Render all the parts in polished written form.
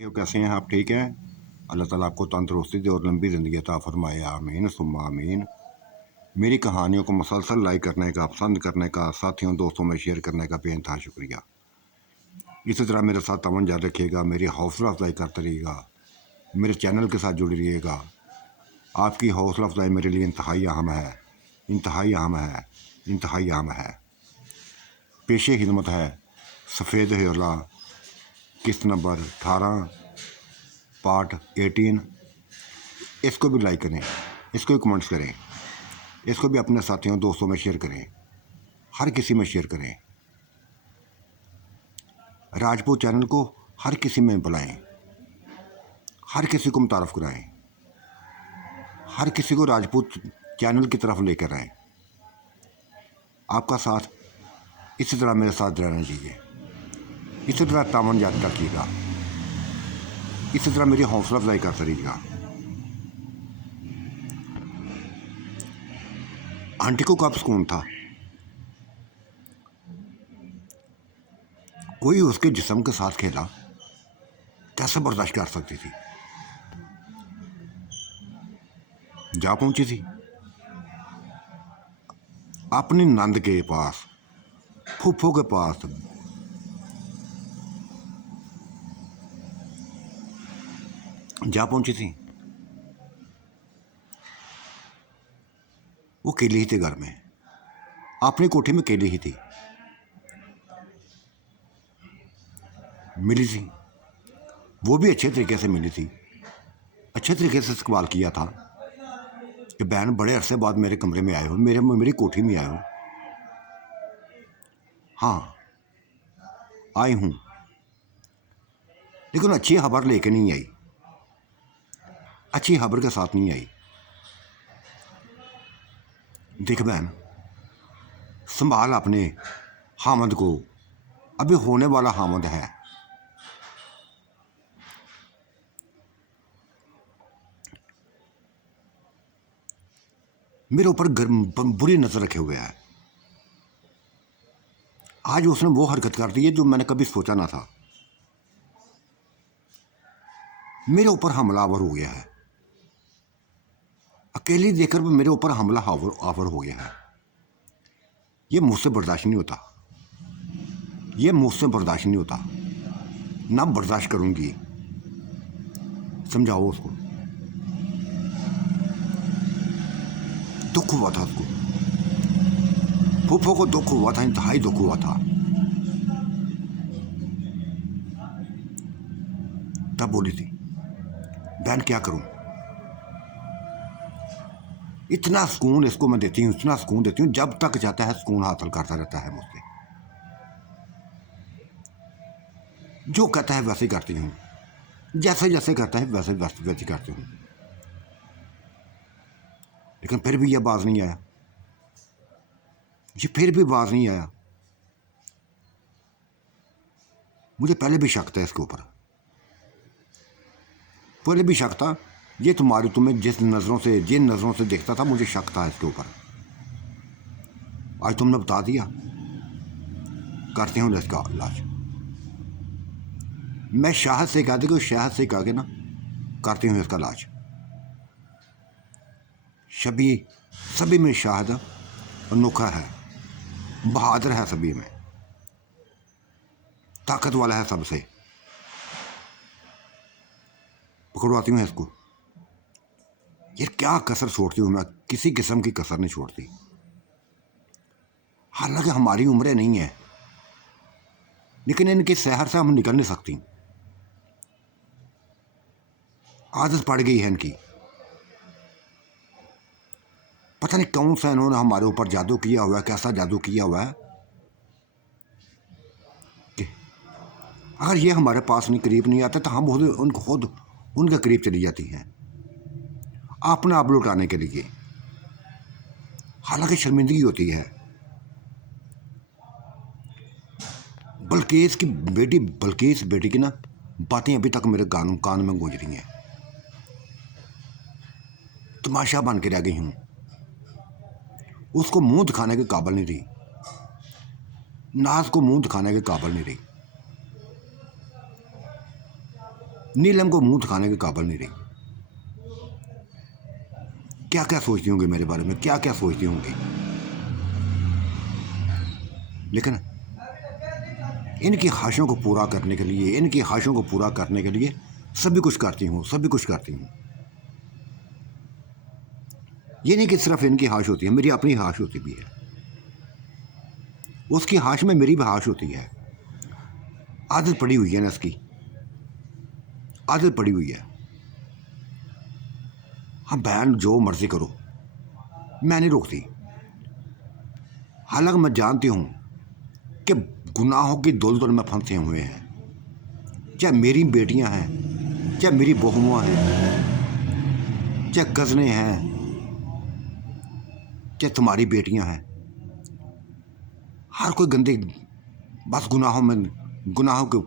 क्यों कैसे हैं आप? ठीक हैं? अल्लाह ताला आपको तंदुरुस्ती दे और लंबी ज़िंदगी अता फ़रमाए, आमीन सुम्मा आमीन। मेरी कहानियों को मुसलसल लाइक करने का, पसंद करने का, साथियों दोस्तों में शेयर करने का बेइंतहा शुक्रिया। इसी तरह मेरे साथ तवज्जो जारी रखिएगा, मेरी हौसला अफजाई करते रहिएगा, मेरे चैनल के साथ जुड़े रहिएगा। आपकी हौसला अफजाई मेरे लिए इंतहाई अहम है, इंतहाई अहम है, इंतहाई अहम है। पेशे खिदमत है सफ़ेद हिला, किस्त नंबर 18, पार्ट 18। इसको भी लाइक करें, इसको भी कमेंट्स करें, इसको भी अपने साथियों दोस्तों में शेयर करें, हर किसी में शेयर करें। राजपूत चैनल को हर किसी में बुलाएं, हर किसी को मुतारफ़ कराएं, हर किसी को राजपूत चैनल की तरफ लेकर आएं। आपका साथ इसी तरह मेरे साथ रहना चाहिए, इसी तरह तामन जारी रखिएगा, इसी तरह मेरी हौसला अफजाई करते रहिएगा। आंटी को कब सुकून था? कोई उसके जिस्म के साथ खेला, कैसे बर्दाश्त कर सकती थी? जा पहुंची थी अपनी नंद के पास, फूफो के पास। जा पहुंची थी, वो अकेली ही थी घर में, अपनी कोठी में अकेली ही थी। मिली थी, वो भी अच्छे तरीके से मिली थी, अच्छे तरीके से इस्तकबाल किया था कि बहन बड़े अरसे बाद मेरे कमरे में आए हो, मेरी कोठी में आए हो। हाँ आई हूँ, लेकिन अच्छी खबर लेके नहीं आई, अच्छी खबर के साथ नहीं आई। देख बहन, संभाल अपने हामद को, अभी होने वाला हामद है। मेरे ऊपर बुरी नजर रखे हुए है। आज उसने वो हरकत कर दी है जो मैंने कभी सोचा ना था। मेरे ऊपर हमलावर हो गया है, अकेली देखकर मेरे ऊपर हमला आवर हो गया है। ये मुझसे बर्दाश्त नहीं होता, ये मुझसे बर्दाश्त नहीं होता, ना बर्दाश्त करूंगी। समझाओ उसको, दुख हुआ था उसको, फूफो को दुख हुआ था, इंतहाई दुख हुआ था। तब बोली थी बहन क्या करूं, इतना सुकून इसको मैं देती हूँ, इतना सुकून देती हूँ, जब तक जाता है सुकून हासिल करता रहता है मुझसे। जो कहता है वैसे करती हूँ, जैसे जैसे कहता है वैसे वैसे करती हूँ। लेकिन फिर भी यह बाज नहीं आया, ये फिर भी बाज नहीं आया। मुझे पहले भी शक था इसके ऊपर, पहले भी शक था। ये तुम्हें जिस नज़रों से, जिन नज़रों से देखता था, मुझे शक था इसके ऊपर। आज तुमने बता दिया, करते हूँ इसका इलाज। मैं शाहद से कहा था कि शाहद से कहा के ना करती हूँ इसका इलाज। सभी में शाहद अनोखा है, बहादुर है, सभी में ताकत वाला है। सबसे पकड़वाती हूँ इसको। ये क्या कसर छोड़ती हूँ मैं, किसी किस्म की कसर नहीं छोड़ती। हालांकि हमारी उम्रें नहीं है, लेकिन इनके शहर से हम निकल नहीं सकती। आदत पड़ गई है इनकी। पता नहीं कौन सा इन्होंने हमारे ऊपर जादू किया हुआ है, कैसा जादू किया हुआ है कि अगर ये हमारे पास नहीं, करीब नहीं आते, तो हम खुद उनके करीब चली जाती हैं अपना आप लुटाने के लिए। हालांकि शर्मिंदगी होती है। बल्केस बेटी की ना बातें अभी तक मेरे कान में गूंज रही हैं। तमाशा बन के रह गई हूं, उसको मुंह दिखाने के काबिल नहीं रही, नाज को मुंह दिखाने के काबिल नहीं रही। नीलम को मुंह दिखाने के काबिल नहीं रही। क्या क्या सोचती होंगी मेरे बारे में, क्या क्या सोचती होंगी, लेकिन इनकी ख्वाहिशों को पूरा करने के लिए, इनकी ख्वाहिशों को पूरा करने के लिए सभी कुछ करती हूँ, सभी कुछ करती हूँ। ये नहीं कि सिर्फ इनकी ख्वाहिश होती है, मेरी अपनी ख्वाहिश होती भी है। उसकी ख्वाहिश में मेरी भी ख्वाहिश होती है। आदत पड़ी हुई है ना इसकी, आदत पड़ी हुई है। हाँ बहन जो मर्जी करो, मैं नहीं रोकती। हालांकि मैं जानती हूँ कि गुनाहों की दलदल में फंसे हुए हैं, चाहे मेरी बेटियां हैं, चाहे मेरी बहुआं हैं, चाहे कज़नें हैं, चाहे तुम्हारी बेटियां हैं। हर कोई गंदे बस गुनाहों में, गुनाहों के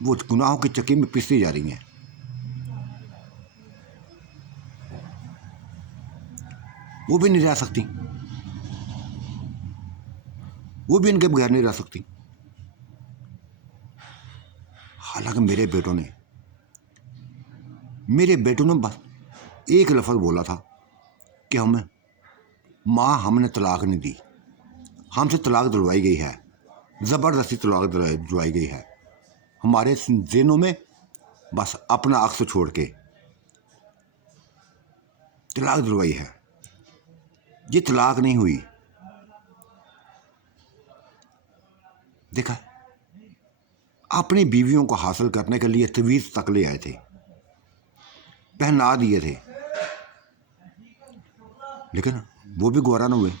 वो गुनाहों की चक्की में पिसती जा रही हैं। वो भी नहीं रह सकती, वो भी इनके बगैर नहीं रह सकती। हालांकि मेरे बेटों ने बस एक लफ्ज़ बोला था कि हमें माँ हमने तलाक नहीं दी, हमसे तलाक दिलवाई गई है, ज़बरदस्ती तलाक दिलवाई गई है। हमारे ज़हनों में बस अपना अक्स छोड़ के तलाक दिलवाई है। ये तलाक नहीं हुई। देखा, अपनी बीवियों को हासिल करने के लिए तवीज़ तक ले आए थे, पहना दिए थे, लेकिन वो भी गवारा न हुए।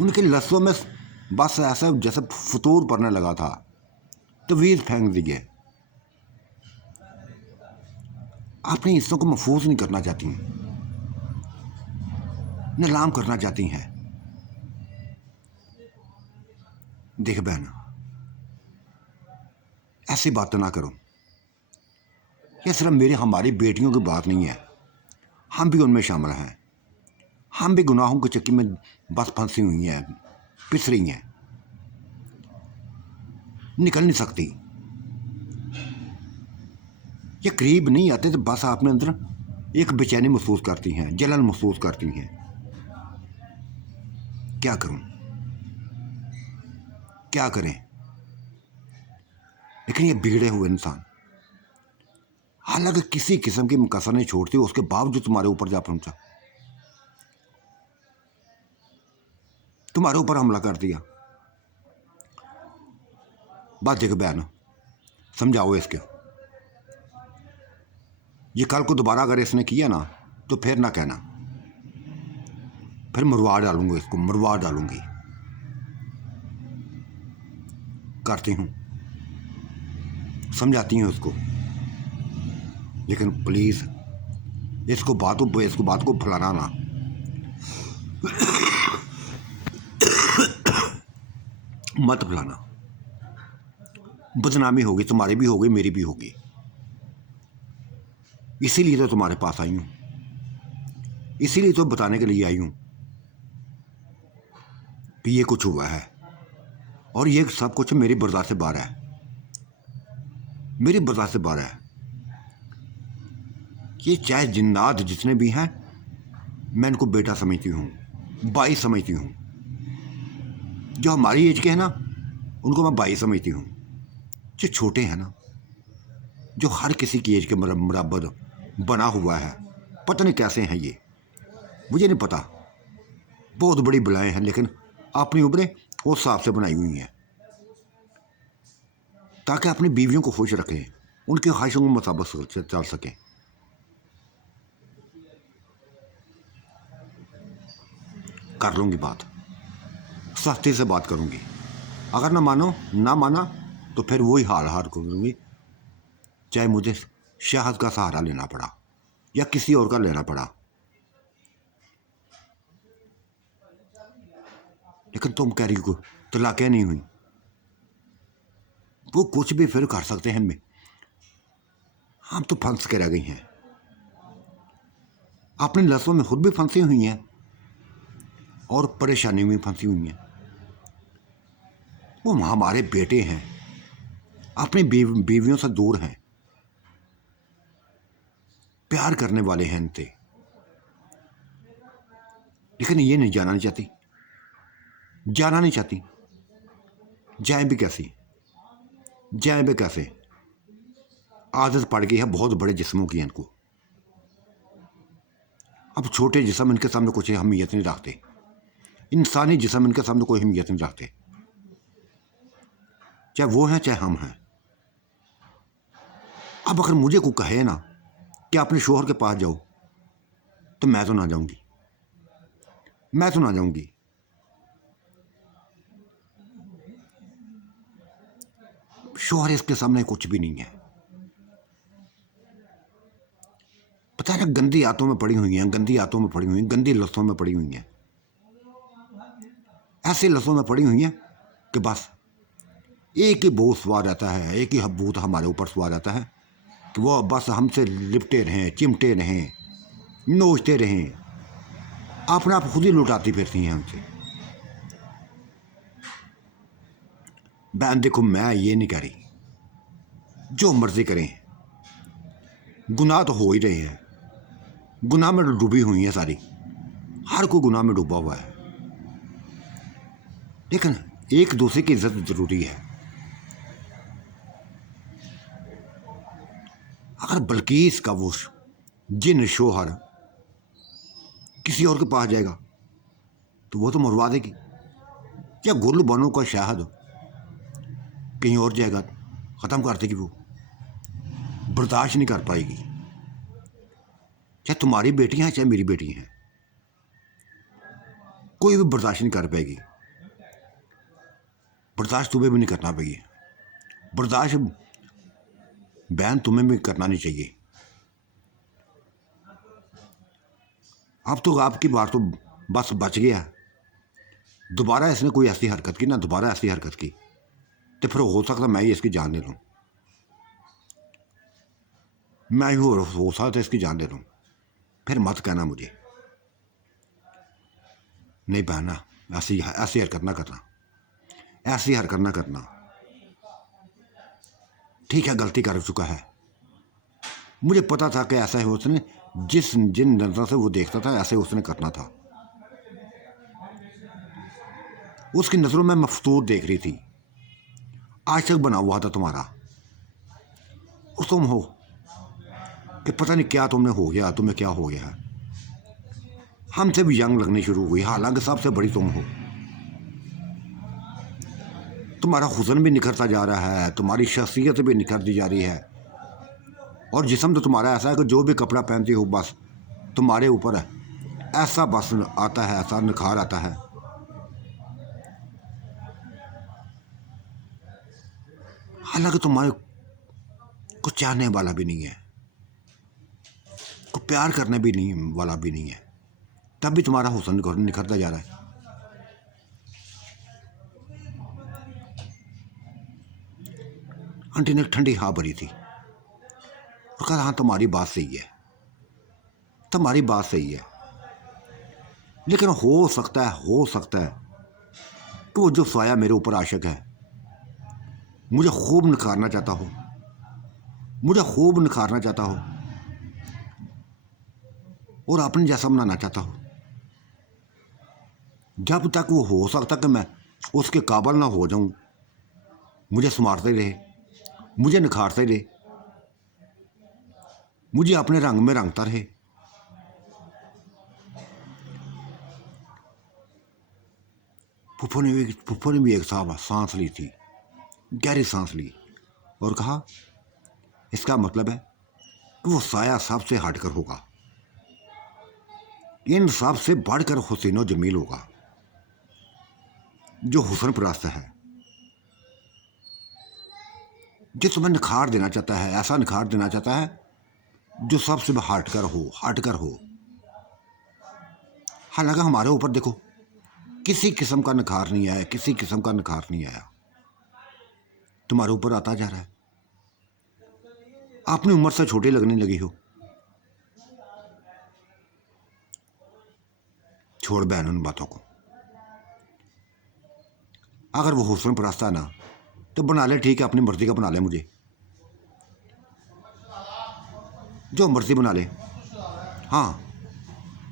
उनके लफ्ज़ों में बस ऐसा जैसे फतूर पड़ने लगा था, तवीज़ फेंक दिए। अपने हिस्सों को महफूज नहीं करना चाहती हैं, नीलाम करना चाहती हैं। देख बहन, ऐसी बातें ना करो। ये सिर्फ हमारी बेटियों की बात नहीं है, हम भी उनमें शामिल हैं। हम भी गुनाहों की चक्की में बस फंसी हुई हैं, पिस रही हैं, निकल नहीं सकती। ये करीब नहीं आते तो बस अपने अंदर एक बेचैनी महसूस करती हैं, जलन महसूस करती हैं। क्या करूं, क्या करें? लेकिन ये बिगड़े हुए इंसान, हालांकि किसी किस्म की कसर नहीं छोड़ती, उसके बावजूद तुम्हारे ऊपर जा पहुंचा, तुम्हारे ऊपर हमला कर दिया। बात देख बहन, समझाओ इसके। ये कल को दोबारा अगर इसने किया ना तो फिर ना कहना, फिर मरवा डालूंगी इसको, मरवा डालूंगी। करती हूँ, समझाती हूँ इसको, लेकिन प्लीज़ इसको बात को फैलाना ना। मत फैलाना, बदनामी होगी, तुम्हारी भी होगी, मेरी भी होगी। इसीलिए तो तुम्हारे पास आई हूँ, इसीलिए तो बताने के लिए आई हूँ कि ये कुछ हुआ है, और ये सब कुछ मेरी बर्दाश्त से बाहर है, मेरी बर्दाश्त से बाहर है। ये चाहे जिन्नात जितने भी हैं, मैं इनको बेटा समझती हूँ, भाई समझती हूँ। जो हमारी एज के हैं ना, उनको मैं भाई समझती हूँ। जो छोटे हैं ना, जो हर किसी की एज के बराबर बना हुआ है, पता नहीं कैसे हैं ये, मुझे नहीं पता। बहुत बड़ी बलाएं हैं, लेकिन अपनी उम्रें उस हिसाब से बनाई हुई हैं ताकि अपनी बीवियों को खुश रखें, उनकी ख्वाहिशों के मुताबिक चल सकें। कर लूँगी बात, सख्ती से बात करूँगी। अगर ना माना तो फिर वही हार करूँगी, चाहे मुझे शहद का सहारा लेना पड़ा या किसी और का लेना पड़ा। लेकिन तुम कह रही हो तलाक़ें नहीं हुई, वो कुछ भी फिर कर सकते हैं। हम तो फंस के रह गई हैं, अपने लफ्ज़ों में खुद भी फंसी हुई हैं और परेशानी में फंसी हुई हैं। वो हमारे बेटे हैं, अपनी बीवियों से दूर हैं, प्यार करने वाले हैं इनसे, लेकिन ये नहीं जाना नहीं चाहती, जाना नहीं चाहती। जाए भी कैसी, जाए भी कैसे? आदत पड़ गई है बहुत बड़े जिस्मों की इनको। अब छोटे जिस्म इनके सामने कुछ अहमियत नहीं रखते, इंसानी जिस्म इनके सामने कोई अहमियत नहीं रखते, चाहे वो हैं चाहे हम हैं। अब अगर मुझे कोई कहे ना कि अपने शोहर के पास जाओ, तो मैं तो ना जाऊंगी, मैं तो ना जाऊंगी। शोहर इसके सामने कुछ भी नहीं है। पता है, गंदी आदतों में पड़ी हुई हैं, गंदी आदतों में पड़ी हुई हैं, गंदी लतों में पड़ी हुई हैं, ऐसे लतों में पड़ी हुई हैं कि बस एक ही भूत सवार रहता है, एक ही भूत हमारे ऊपर सवार रहता है कि वो बस हमसे लिपटे रहें, चिमटे रहें, नोचते रहें, अपना आप खुद ही लुटाती फिरती हैं हमसे। बहन देखो, मैं ये नहीं कह रही, जो मर्जी करें, गुनाह तो हो ही रहे हैं, गुनाह में डूबी हुई हैं सारी, हर कोई गुनाह में डूबा हुआ है, लेकिन एक दूसरे की इज्जत जरूरी है। अगर बल्कीस का वो जिन शोहर किसी और के पास जाएगा तो वो तो मरवा देगी, या गुल बनों का शहद कहीं और जाएगा ख़त्म कर देगी, वो बर्दाश्त नहीं कर पाएगी। चाहे तुम्हारी बेटियां हैं चाहे मेरी बेटी हैं, कोई भी बर्दाश्त नहीं कर पाएगी। बर्दाश्त तुम्हें भी नहीं करना पाएगी, बर्दाश्त बहन तुम्हें भी करना नहीं चाहिए। अब तो आपकी बात तो बस बच गया, दोबारा इसने कोई ऐसी हरकत की ना, दोबारा ऐसी हरकत की तो फिर हो सकता मैं ही इसकी जान ले लूँ, मैं ही हो सकता इसकी जान ले लूँ। फिर मत कहना मुझे, नहीं बहना, ऐसी ऐसी हरकत ना करना, ऐसी हरकत ना करना। ठीक है, गलती कर चुका है, मुझे पता था कि ऐसा है उसने, जिन नजर से वो देखता था ऐसे उसने करना था। उसकी नजरों में मफतूर देख रही थी, आज तक बना हुआ था तुम्हारा, उस तुम हो कि पता नहीं क्या तुमने हो गया, तुम्हें क्या हो गया। हमसे भी यंग लगनी शुरू हुई, हालांकि सबसे बड़ी तुम हो। तुम्हारा हुस्न भी निखरता जा रहा है, तुम्हारी शख्सियत भी निखरती जा रही है, और जिस्म तो तुम्हारा ऐसा है कि जो भी कपड़ा पहनती हो बस तुम्हारे ऊपर है, ऐसा बस आता है, ऐसा निखार आता है। हालांकि तुम्हारे को चाहने वाला भी नहीं है, को प्यार करने भी नहीं वाला भी नहीं है, तब भी तुम्हारा हुस्न निखरता जा रहा है। आंटी ने एक ठंडी हाँ भरी थी और कहा हाँ तुम्हारी बात सही है, तुम्हारी बात सही है, लेकिन हो सकता है कि वो जो साया मेरे ऊपर आशिक है मुझे खूब निखारना चाहता हो, मुझे खूब निखारना चाहता हो और अपने जैसा बनाना चाहता हो। जब तक वो हो सकता कि मैं उसके काबिल ना हो जाऊं, मुझे संवारते रहे, मुझे निखारते रहे, मुझे अपने रंग में रंगता रहे। फुफ्फो ने भी एक सांस ली थी, गहरी सांस ली और कहा इसका मतलब है कि वो साया सबसे हटकर होगा, इन सबसे बढ़कर हुसैन जमील होगा, जो हुस्न परस्त है, जो तुम्हें निखार देना चाहता है, ऐसा निखार देना चाहता है जो सबसे हटकर हो। हालांकि हमारे ऊपर देखो किसी किस्म का निखार नहीं आया, किसी किस्म का निखार नहीं आया, तुम्हारे ऊपर आता जा रहा है। अपनी उम्र से छोटे लगने लगी हो। छोड़ बहन उन बातों को, अगर वो हुस्न परस्त है ना तो बना ले, ठीक है, अपनी मर्ज़ी का बना ले, मुझे जो मर्ज़ी बना ले। हाँ,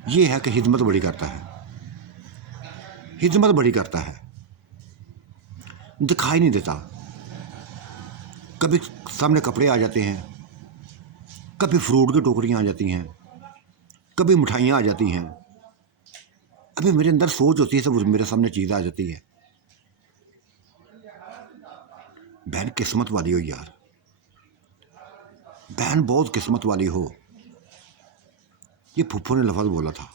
ये है कि हिदमत बड़ी करता है, हिदमत बड़ी करता है, दिखाई नहीं देता। कभी सामने कपड़े आ जाते हैं, कभी फ्रूट की टोकरियाँ आ जाती हैं, कभी मिठाइयाँ आ जाती हैं। अभी मेरे अंदर सोच होती है, सब मेरे सामने चीज़ आ जाती है। बहन किस्मत वाली हो यार, बहन बहुत किस्मत वाली हो। ये फुफ्फू ने लफ्ज़ बोला था,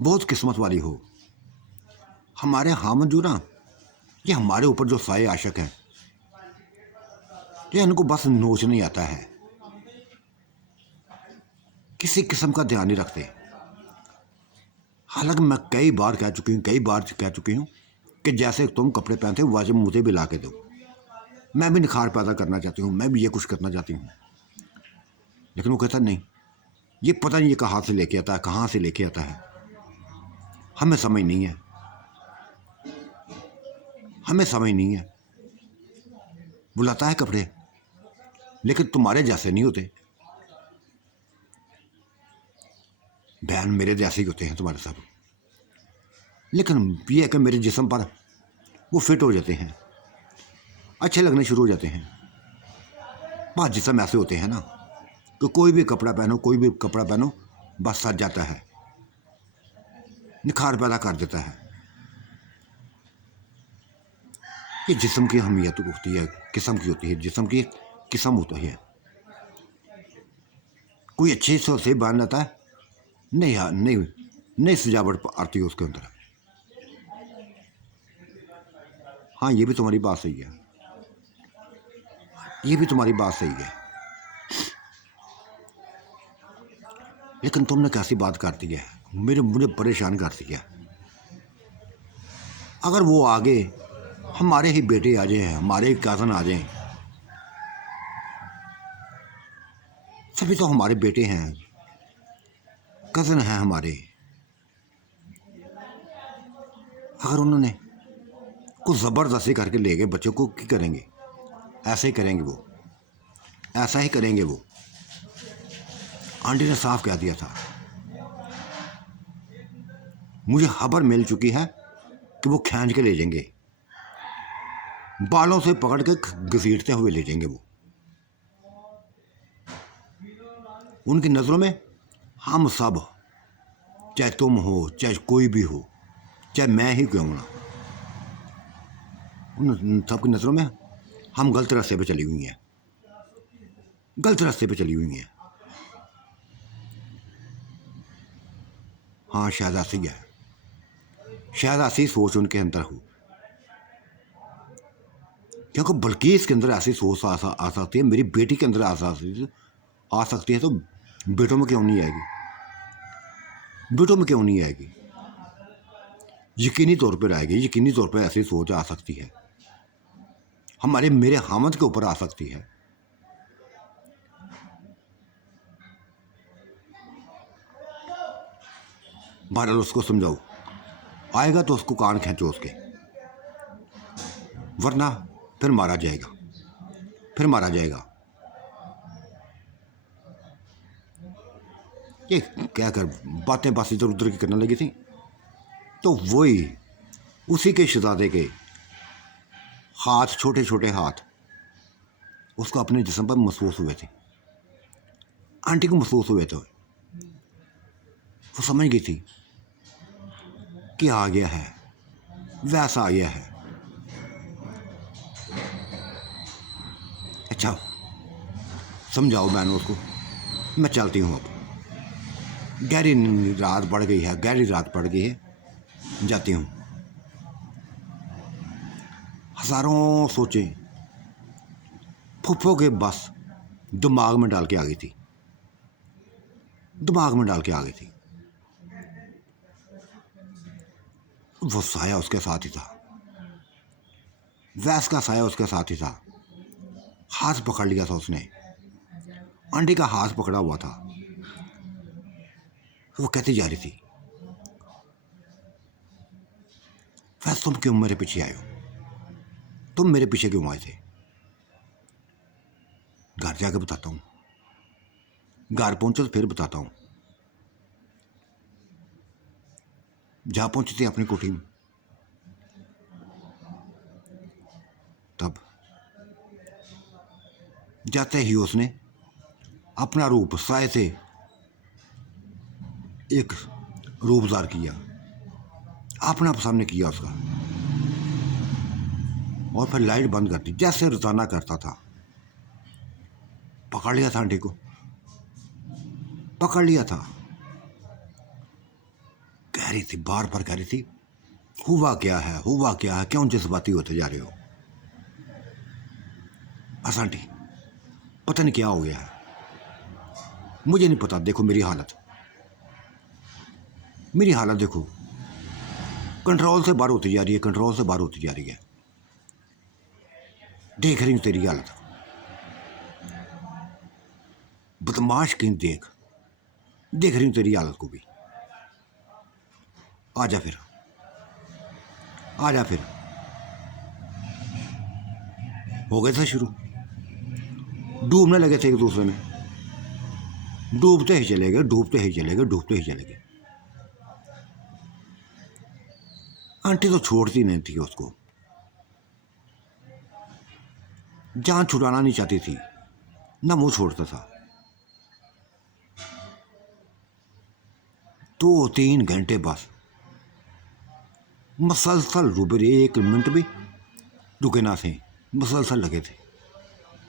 बहुत किस्मत वाली हो। हमारे हामिद जो ना, ये हमारे ऊपर जो साए आशक हैं, ये इनको बस नोच नहीं आता है, किसी किस्म का ध्यान नहीं रखते। हालांकि मैं कई बार कह चुकी हूँ कि जैसे तुम कपड़े पहनते हो वैसे मुझे भी ला के दो। मैं भी निखार पैदा करना चाहती हूँ, मैं भी ये कुछ करना चाहती हूँ। लेकिन वो कहता नहीं, ये पता नहीं ये कहाँ से लेके आता है, कहाँ से लेके आता है, हमें समझ नहीं है, हमें समझ नहीं है। बुलाता है कपड़े, लेकिन तुम्हारे जैसे नहीं होते। बहन मेरे जैसे ही होते हैं तुम्हारे सब, लेकिन ये है कि मेरे जिस्म पर वो फिट हो जाते हैं, अच्छे लगने शुरू हो जाते हैं। बस जिस्म ऐसे होते हैं ना कि कोई भी कपड़ा पहनो, कोई भी कपड़ा पहनो, बस सज जाता है, निखार पैदा कर देता है। ये जिस्म की अहमियत होती है, किस्म की होती है, जिस्म की किस्म होती है। कोई अच्छे से बन जाता है, नहीं, हाँ, नहीं सजावट आती है उसके अंदर। हाँ, ये भी तुम्हारी बात सही है, ये भी तुम्हारी बात सही है। लेकिन तुमने कैसी बात कर दी है, मुझे परेशान कर दिया। अगर वो आगे हमारे ही बेटे आ जाए, हमारे ही कज़न आ जाएं, सभी तो हमारे बेटे हैं, कज़न हैं हमारे। अगर उन्होंने कुछ ज़बरदस्ती करके ले गए बच्चों को, क्या करेंगे? ऐसे ही करेंगे वो, ऐसा ही करेंगे वो। आंटी ने साफ कह दिया था, मुझे खबर मिल चुकी है कि वो खींच के ले जाएंगे, बालों से पकड़ के घसीटते हुए ले जाएंगे वो। उनकी नज़रों में हम सब, चाहे तुम हो, चाहे कोई भी हो, चाहे मैं ही क्यों ना, उन सबकी नज़रों में हम गलत रास्ते पे चली हुई हैं, गलत रास्ते पे चली हुई हैं। हाँ, शायद ऐसी है, शायद ऐसी सोच उनके अंदर हो, क्योंकि बल्किस के अंदर ऐसी सोच आ सकती है, मेरी बेटी के अंदर आ सकती है, तो बेटों में क्यों नहीं आएगी? बेटों में क्यों नहीं आएगी? यकीनी तौर पर आएगी, यकीनी तौर पर ऐसी सोच आ सकती है, हमारे मेरे हामिद के ऊपर आ सकती है। बहरहाल उसको समझाओ, आएगा तो उसको कान खींचो उसके, वरना फिर मारा जाएगा, फिर मारा जाएगा। ये क्या कर बातें बस इधर उधर की करने लगी थी, तो वही उसी के शहजादे के हाथ, छोटे छोटे हाथ उसको अपने जिस्म पर महसूस हुए थे, आंटी को महसूस हुए थे। वो समझ गई थी कि आ गया है, वैसा आ गया है। अच्छा, समझाओ बहनों उसको, मैं चलती हूँ अब, गहरी रात पड़ गई है, गहरी रात पड़ गई है, जाती हूँ। हज़ारों सोचें फुफ्फो के बस दिमाग में डाल के आ गई थी, दिमाग में डाल के आ गई थी। वो साया उसके साथ ही था, वैस का साया उसके साथ ही था। हाथ पकड़ लिया था उसने, आंटी का हाथ पकड़ा हुआ था। वो कहती जा रही थी, वैस तुम क्यों मेरे पीछे आए हो? तुम मेरे पीछे क्यों आए थे? घर जाकर बताता हूँ, घर पहुंचे तो फिर बताता हूँ। जा पहुंचे थे अपनी कोठी में, तब जाते ही उसने अपना रूप साय से एक रूपदार किया, अपना सामने किया उसका, और फिर लाइट बंद कर दी जैसे रोजाना करता था। पकड़ लिया था आंटी को, पकड़ लिया था। कह रही थी, बार बार कह रही थी, हुआ क्या है, हुआ क्या है, क्यों जज्बाती होते जा रहे हो? बस आंटी, पता नहीं क्या हो गया है, मुझे नहीं पता। देखो मेरी हालत, मेरी हालत देखो, कंट्रोल से बाहर होती जा रही है, कंट्रोल से बाहर होती जा रही है। देख रही हूं तेरी हालत, बदमाश कहीं देख रही हूं तेरी हालत को भी। आजा फिर, आजा फिर। हो गए थे शुरू, डूबने लगे थे एक दूसरे में, डूबते ही चले गए, डूबते ही चले गए, डूबते ही चले गए। आंटी तो छोड़ती नहीं थी उसको, जान छुड़ाना नहीं चाहती थी, ना मुंह छोड़ता था। 2-3 घंटे बस मसलसल डूबे रहे, 1 मिनट भी रुके ना थे, मसलसल लगे थे,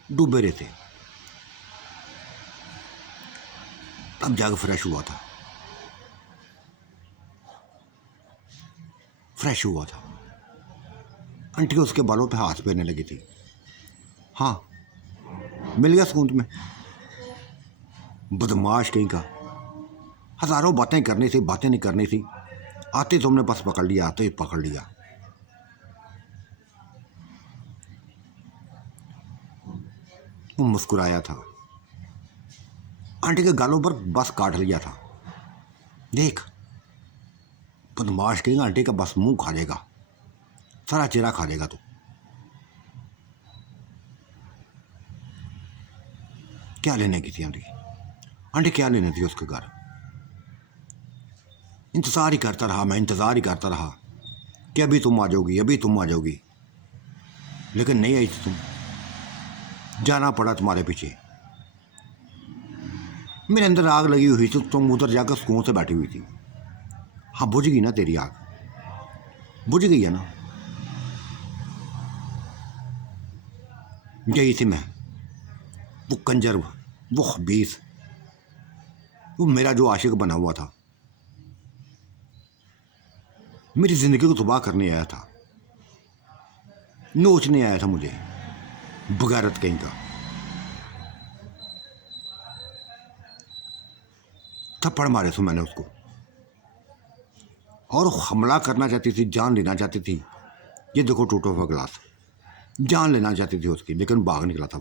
डूबे रहे थे। तब जाकर फ्रेश हुआ था, फ्रेश हुआ था। आंटी को उसके बालों पे हाथ फेरने लगी थी। हाँ, मिल गया सुकून तुम्हें? बदमाश कहीं का, हजारों बातें करनी थी, बातें नहीं करनी थी, आते तुमने बस पकड़ लिया, आते ही पकड़ लिया। वो मुस्कुराया था, आंटी के गालों पर बस काट लिया था। देख, बदमाश कहीं आंटी का बस मुंह खा लेगा, सारा चेहरा खा लेगा तू। क्या लेने की थी आंटी? आंटी क्या लेने थी उसके घर? इंतजार ही करता रहा मैं, इंतजार ही करता रहा कि अभी तुम आ जाओगी, अभी तुम आ जाओगी, लेकिन नहीं आई थी तुम। जाना पड़ा तुम्हारे पीछे। मेरे अंदर आग लगी हुई थी, तुम उधर जाकर सुकून से बैठी हुई थी। हाँ, बुझ गई ना तेरी आग, बुझ गई है ना। यही थी मैं, वो कंजर, वो खबीस, वो मेरा जो आशिक बना हुआ था, मेरी जिंदगी को तबाह करने आया था, नोचने आया था मुझे, बगैरत कहीं का। थप्पड़ मारे थे मैंने उसको, और हमला करना चाहती थी, जान लेना चाहती थी। ये देखो टूटा हुआ गिलास, जान लेना चाहती थी उसकी, लेकिन भाग निकला था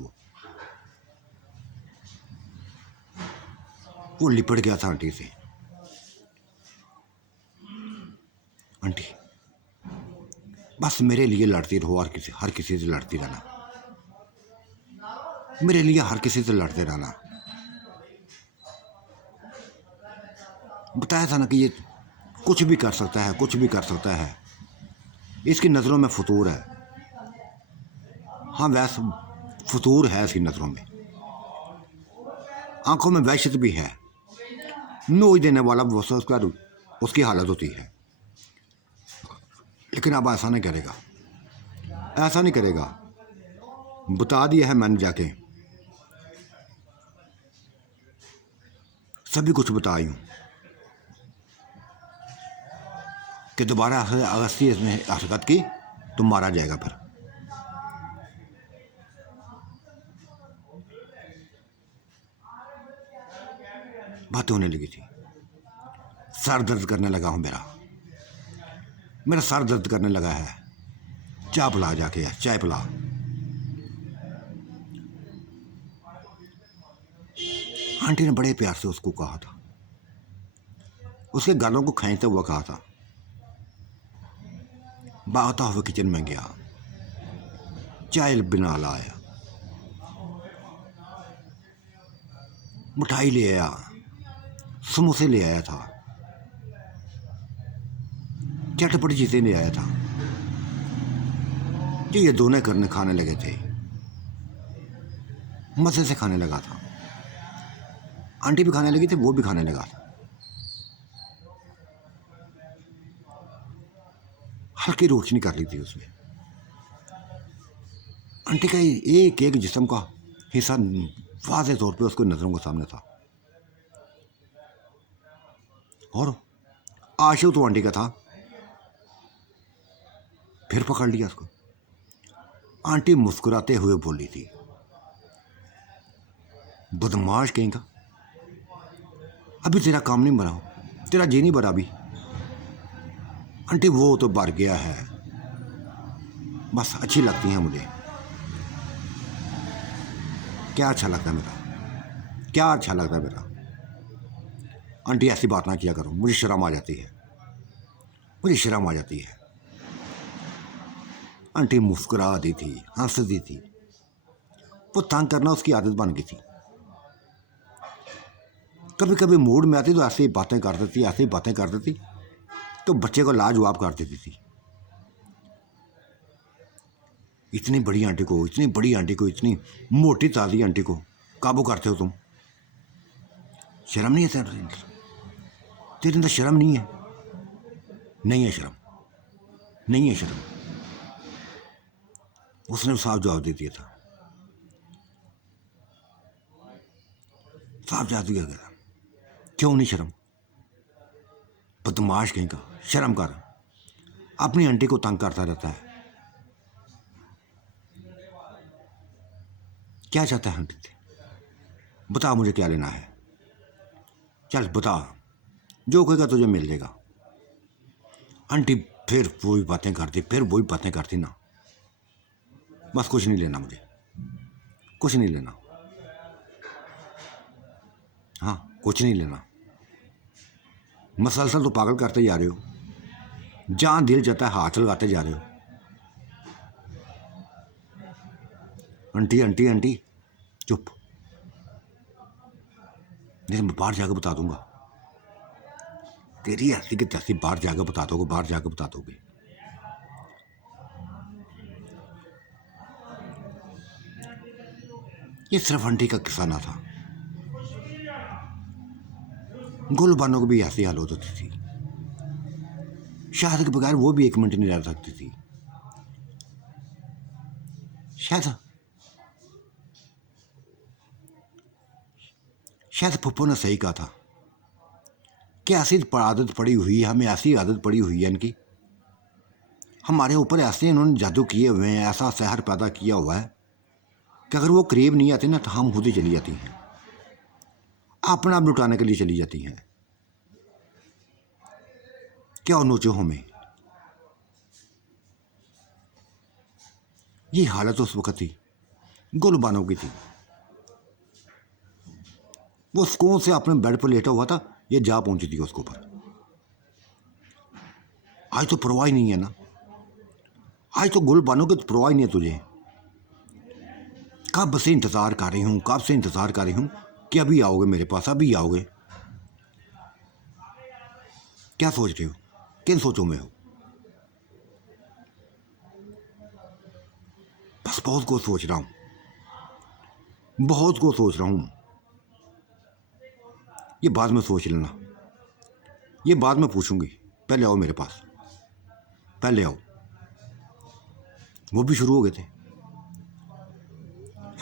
वो लिपट गया था आंटी से। आंटी, बस मेरे लिए लड़ती रहो, हर किसी से लड़ती रहना, मेरे लिए हर किसी से लड़ते रहना। बताया था ना कि ये कुछ भी कर सकता है, कुछ भी कर सकता है, इसकी नज़रों में फतूर है। हाँ, वैसे फतूर है इसकी नज़रों में, आंखों में वहशत भी है। नोच देने वाला उसकी हालत होती है, लेकिन अब ऐसा नहीं करेगा, ऐसा नहीं करेगा। बता दिया है मैंने जाके, सभी कुछ बताई हूँ कि दोबारा अगस्ती इसमें हरकत की तो मारा जाएगा। फिर बातें होने लगी थी, सर दर्द करने लगा हूँ, मेरा सर दर्द करने लगा है। चाय पिला जाके, चाय पिला। आंटी ने बड़े प्यार से उसको कहा था, उसके गालों को खींचते हुआ कहा था। भागता हुआ किचन में गया, चाय बिना लाया, मिठाई ले आया, समोसे ले आया था, चटपटी चीज़ें ले आया था। जो ये दोनों करने खाने लगे थे, मज़े से खाने लगा था। आंटी भी खाने लगी थी, वो भी खाने लगा था। हल्की रोशनी कर ली थी उसमें। आंटी का एक एक जिस्म का हिस्सा वाज़े तौर पे उसको नज़रों के सामने था। और आशु तो आंटी का था। फिर पकड़ लिया उसको। आंटी मुस्कुराते हुए बोली थी, बदमाश कहेगा, अभी तेरा काम नहीं भरा, तेरा जी नहीं भरा अभी। आंटी वो तो भर गया है, बस अच्छी लगती हैं मुझे। क्या अच्छा लगता है मेरा, क्या अच्छा लगता है मेरा। आंटी ऐसी बात ना किया करो, मुझे शर्म आ जाती है, मुझे शर्म आ जाती है। आंटी मुस्कुरा दी थी, हंस दी थी। वो तंग करना उसकी आदत बन गई थी। कभी कभी मूड में आती तो ऐसे ही बातें कर देती, ऐसे ही बातें कर देती तो बच्चे को लाजवाब कर देती थी। इतनी बड़ी आंटी को, इतनी बड़ी आंटी को, इतनी मोटी ताज़ी आंटी को काबू करते हो तुम। शर्म नहीं है तेरे अंदर? शर्म नहीं है? नहीं है शर्म, नहीं है शर्म। उसने साफ जवाब दे दिया था, साफ जवाब दिया गया। क्यों नहीं शर्म? बदमाश कहीं का, शर्म कर। अपनी आंटी को तंग करता रहता है। क्या चाहता है आंटी से? बता मुझे क्या लेना है, चल बता, जो कहेगा तुझे मिल जाएगा। आंटी फिर वही बातें करती, फिर वही बातें करती ना। बस कुछ नहीं लेना मुझे, कुछ नहीं लेना। हाँ, कुछ नहीं लेना। मसलसल तो पागल करते जा रहे हो, जहाँ दिल जाता है हाथ लगाते जा रहे हो। आंटी आंटी आंटी, चुप, नहीं मैं बाहर जाकर बता दूंगा। तेरी ऐसी की तैसी बाहर जाकर बता दोगे, बाहर जाकर बता दोगे। ये सिर्फ आंटी का किस्सा ना था, गुलबानों को भी ऐसी हालत होती थी। शायद के बगैर वो भी एक मिनट नहीं रह सकती थी। शायद पप्पू ने सही कहा था कि ऐसी आदत पड़ी हुई है, हमें ऐसी आदत पड़ी हुई है इनकी, हमारे ऊपर ऐसे इन्होंने जादू किए हुए हैं, ऐसा सहर पैदा किया हुआ है कि अगर वो करीब नहीं आते ना तो हम खुद ही चली जाती हैं, अपना आप लुटाने के लिए चली जाती हैं। क्या नोचो हमें। ये हालत उस वक्त थी, गुलबानों की थी। वो सुकून से अपने बेड पर लेटा हुआ था, ये जा पहुंची थी उसके ऊपर। आज तो परवाह ही नहीं है ना, आज तो गुलबानों की तो परवाह ही नहीं है तुझे। कब से इंतज़ार कर रही हूँ, कब से इंतज़ार कर रही हूँ कि अभी आओगे मेरे पास, अभी आओगे। क्या सोच रहे हो, किन सोचों में हो? बस बहुत को सोच रहा हूँ, बहुत को सोच रहा हूँ। ये बाद में सोच लेना, ये बाद में पूछूंगी, पहले आओ मेरे पास, पहले आओ। वो भी शुरू हो गए थे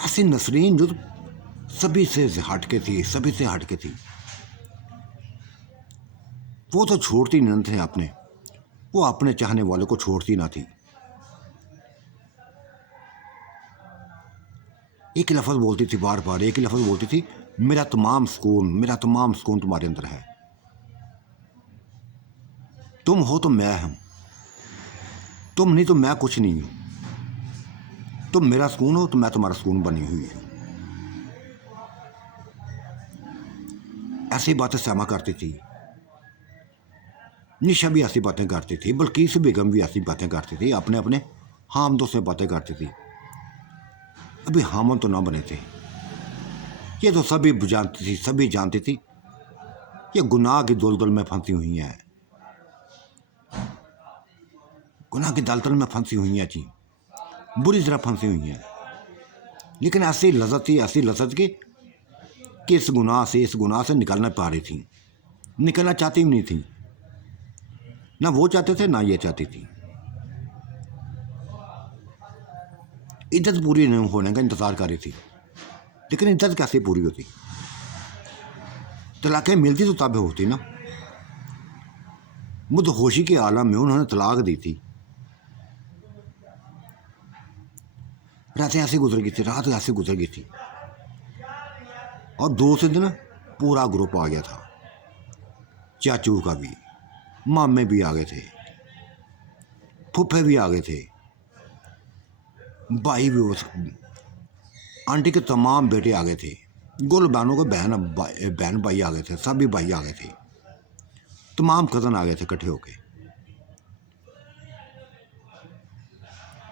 ऐसे नसरीन जो सभी से हट के थी, सभी से हट के थी। वो तो छोड़ती नहीं थे अपने, वो अपने चाहने वालों को छोड़ती ना थी। एक ही लफ्ज़ बोलती थी, बार बार एक ही लफ्ज़ बोलती थी, मेरा तमाम सुकून, मेरा तमाम सुकून तुम्हारे अंदर है। तुम हो तो मैं हूं, तुम नहीं तो मैं कुछ नहीं हूं। तुम मेरा सुकून हो तो मैं तुम्हारा सुकून बनी हुई हूं। ऐसी बातें श्यामा करती थी, निशा भी ऐसी बातें करती थी, बल्किस बेगम भी ऐसी बातें करती थी, अपने अपने हामदों से बातें करती थी। अभी हामन तो ना बने थे। ये तो सभी जानती थी, सभी जानती थी ये गुनाह की दलदल में फंसी हुई हैं, गुनाह की दलदल में फंसी हुई हैं जी, बुरी तरह फंसी हुई हैं। लेकिन ऐसी लज़्ज़त थी, ऐसी लज़्ज़त की कि इस गुनाह से निकलना पा रही थी, निकलना चाहती भी नहीं थी। ना वो चाहते थे, ना ये चाहती थी। इज्जत पूरी नहीं होने का इंतज़ार कर रही थी, लेकिन इज्जत कैसे पूरी होती? तलाक़ें मिलती तो तब होती ना। मुदहोशी के आलम में उन्होंने तलाक दी थी। रातें ऐसे गुजर गई थी, रात ऐसे गुजर गई थी, और दूसरे दिन पूरा ग्रुप आ गया था। चाचू का भी, मामे भी आ गए थे, फुफे भी आ गए थे, भाई भी, आंटी के तमाम बेटे आ गए थे, गुल बहनों के बहन भाई आ गए थे, सभी भाई आ गए थे, तमाम कज़न आ गए थे इकट्ठे होके।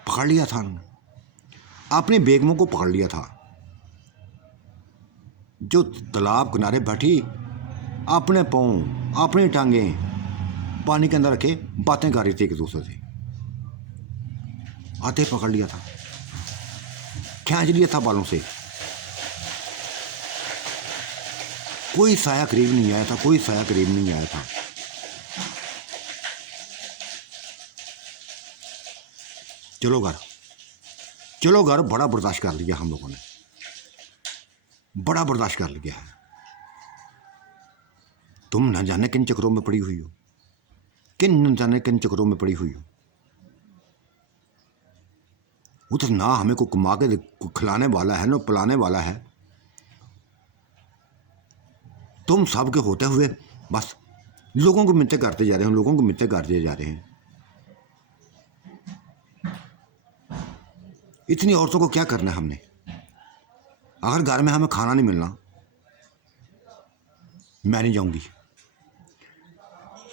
पकड़ लिया था अपनी बेगमों को, पकड़ लिया था, जो तालाब किनारे बैठी अपने पाँव अपनी टांगें पानी के अंदर रखे बातें कर रही थी एक दूसरे से। आते पकड़ लिया था, खींच लिया था बालों से। कोई साया करीब नहीं आया था, कोई साया करीब नहीं आया था। चलो घर, चलो घर, बड़ा बर्दाश्त कर लिया हम लोगों ने, बड़ा बर्दाश्त कर लिया है। तुम न जाने किन चक्रों में पड़ी हुई हो, न जाने किन चक्रों में पड़ी हुई हो। वो तो ना हमें को कमा के खिलाने वाला है, ना पिलाने वाला है। तुम सब के होते हुए बस लोगों को मिन्नतें करते जा रहे हैं, लोगों को मिन्नतें करते जा रहे हैं। इतनी औरतों को क्या करना है हमने? अगर घर में हमें खाना नहीं मिलना, मैं नहीं जाऊंगी।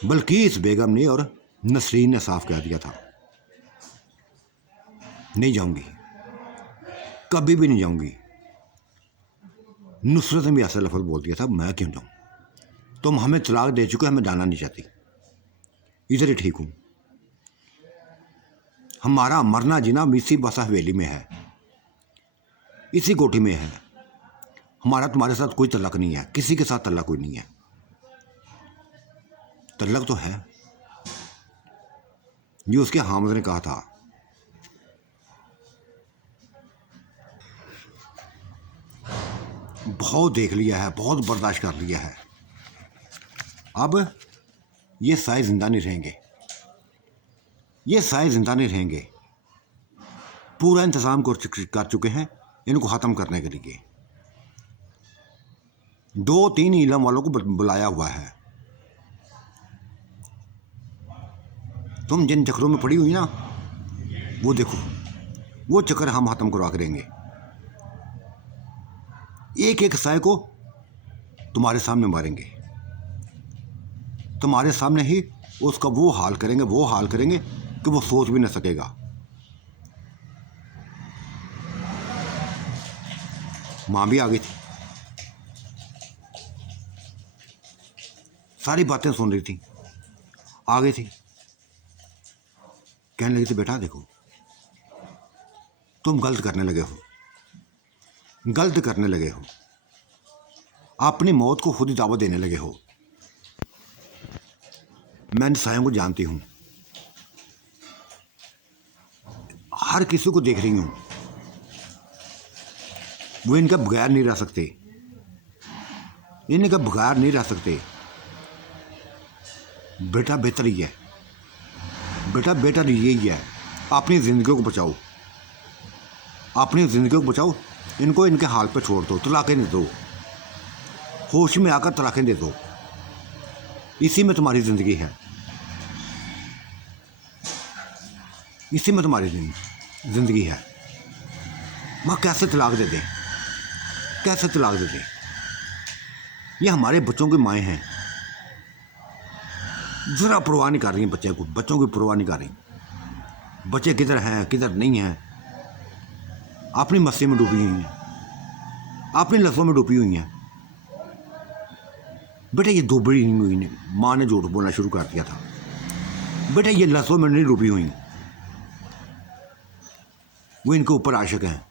बल्कि इस बेगम ने और नसरीन ने साफ कह दिया था, नहीं जाऊंगी, कभी भी नहीं जाऊंगी। नुसरत ने भी ऐसा लफ्ज़ बोल दिया था, मैं क्यों जाऊं? तुम हमें तलाक दे चुके, हमें जाना नहीं चाहती, इधर ही ठीक हूं। हमारा मरना जीना इसी बस हवेली में है, इसी कोठी में है। हमारा तुम्हारे साथ कोई तल्लक नहीं है, किसी के साथ तल्लक कोई नहीं है। तल्लक तो है, ये उसके हामिद ने कहा था। बहुत देख लिया है, बहुत बर्दाश्त कर लिया है, अब ये साए जिंदा नहीं रहेंगे, ये साए जिंदा नहीं रहेंगे। पूरा इंतज़ाम कर चुके हैं इनको ख़त्म करने के लिए। 2-3 इलम वालों को बुलाया हुआ है। तुम जिन चक्रों में पड़ी हुई ना, वो देखो, वो चक्कर हम ख़त्म करवा करेंगे। एक एक साए को तुम्हारे सामने मारेंगे, तुम्हारे सामने ही उसका वो हाल करेंगे कि वो सोच भी न सकेगा। माँ भी आ गई थी, सारी बातें सुन रही थी, आ गई थी, कहने लगी थी, बेटा देखो तुम गलत करने लगे हो, गलत करने लगे हो, अपनी मौत को खुद ही दावत देने लगे हो। मैं इन सायों को जानती हूँ, हर किसी को देख रही हूँ, वो इनके बगैर नहीं रह सकते, इनके बगैर नहीं रह सकते। बेटा बेहतर ही है, बेटा बेटर यही है, अपनी ज़िंदगी को बचाओ, अपनी ज़िंदगी को बचाओ। इनको इनके हाल पे छोड़ दो, तलाक़ें दे दो, होश में आकर तलाक़ें दे दो, इसी में तुम्हारी ज़िंदगी है, इसी में तुम्हारी ज़िंदगी है। माँ कैसे तलाक दे दें, कैसे तलाक दे दें? ये हमारे बच्चों की माएँ हैं, ज़रा परवाह नहीं कर रही हैं बच्चों की परवाह नहीं कर रही। बच्चे किधर हैं किधर नहीं हैं, अपनी मस्ती में डूबी हुई हैं, अपनी लफ्ज़ों में डूबी हुई हैं। बेटा ये डूबी नहीं हुई, माँ ने झूठ बोलना शुरू कर दिया था। बेटा ये लफ्ज़ों में नहीं डूबी हुई, वो इनके ऊपर आशिक हैं,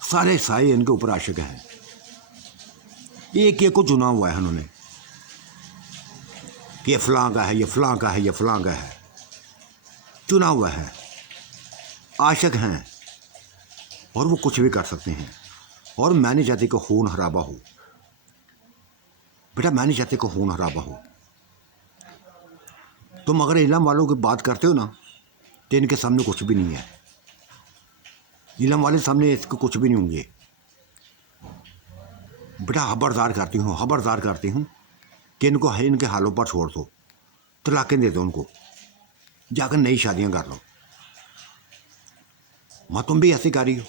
सारे साए इनके ऊपर आशिक हैं। एक एक को चुना हुआ है उन्होंने कि ये फलां का है, ये फलां का है, ये फलां का है, चुना हुआ है, आशिक हैं और वो कुछ भी कर सकते हैं। और मैं नहीं चाहती कि खून खराबा हो बेटा, मैं नहीं चाहती कि खून खराबा हो। तुम अगर इलम वालों की बात करते हो ना तो इनके सामने कुछ भी नहीं है, इलम वाले सामने इसको कुछ भी नहीं होंगे। बेटा खबरदार करती हूँ, खबरदार करती हूँ कि इनको है इनके हालों पर छोड़ दो, तलाक़ें दे दो उनको, जाकर नई शादियाँ कर लो। माँ तुम भी ऐसे कर रही हो,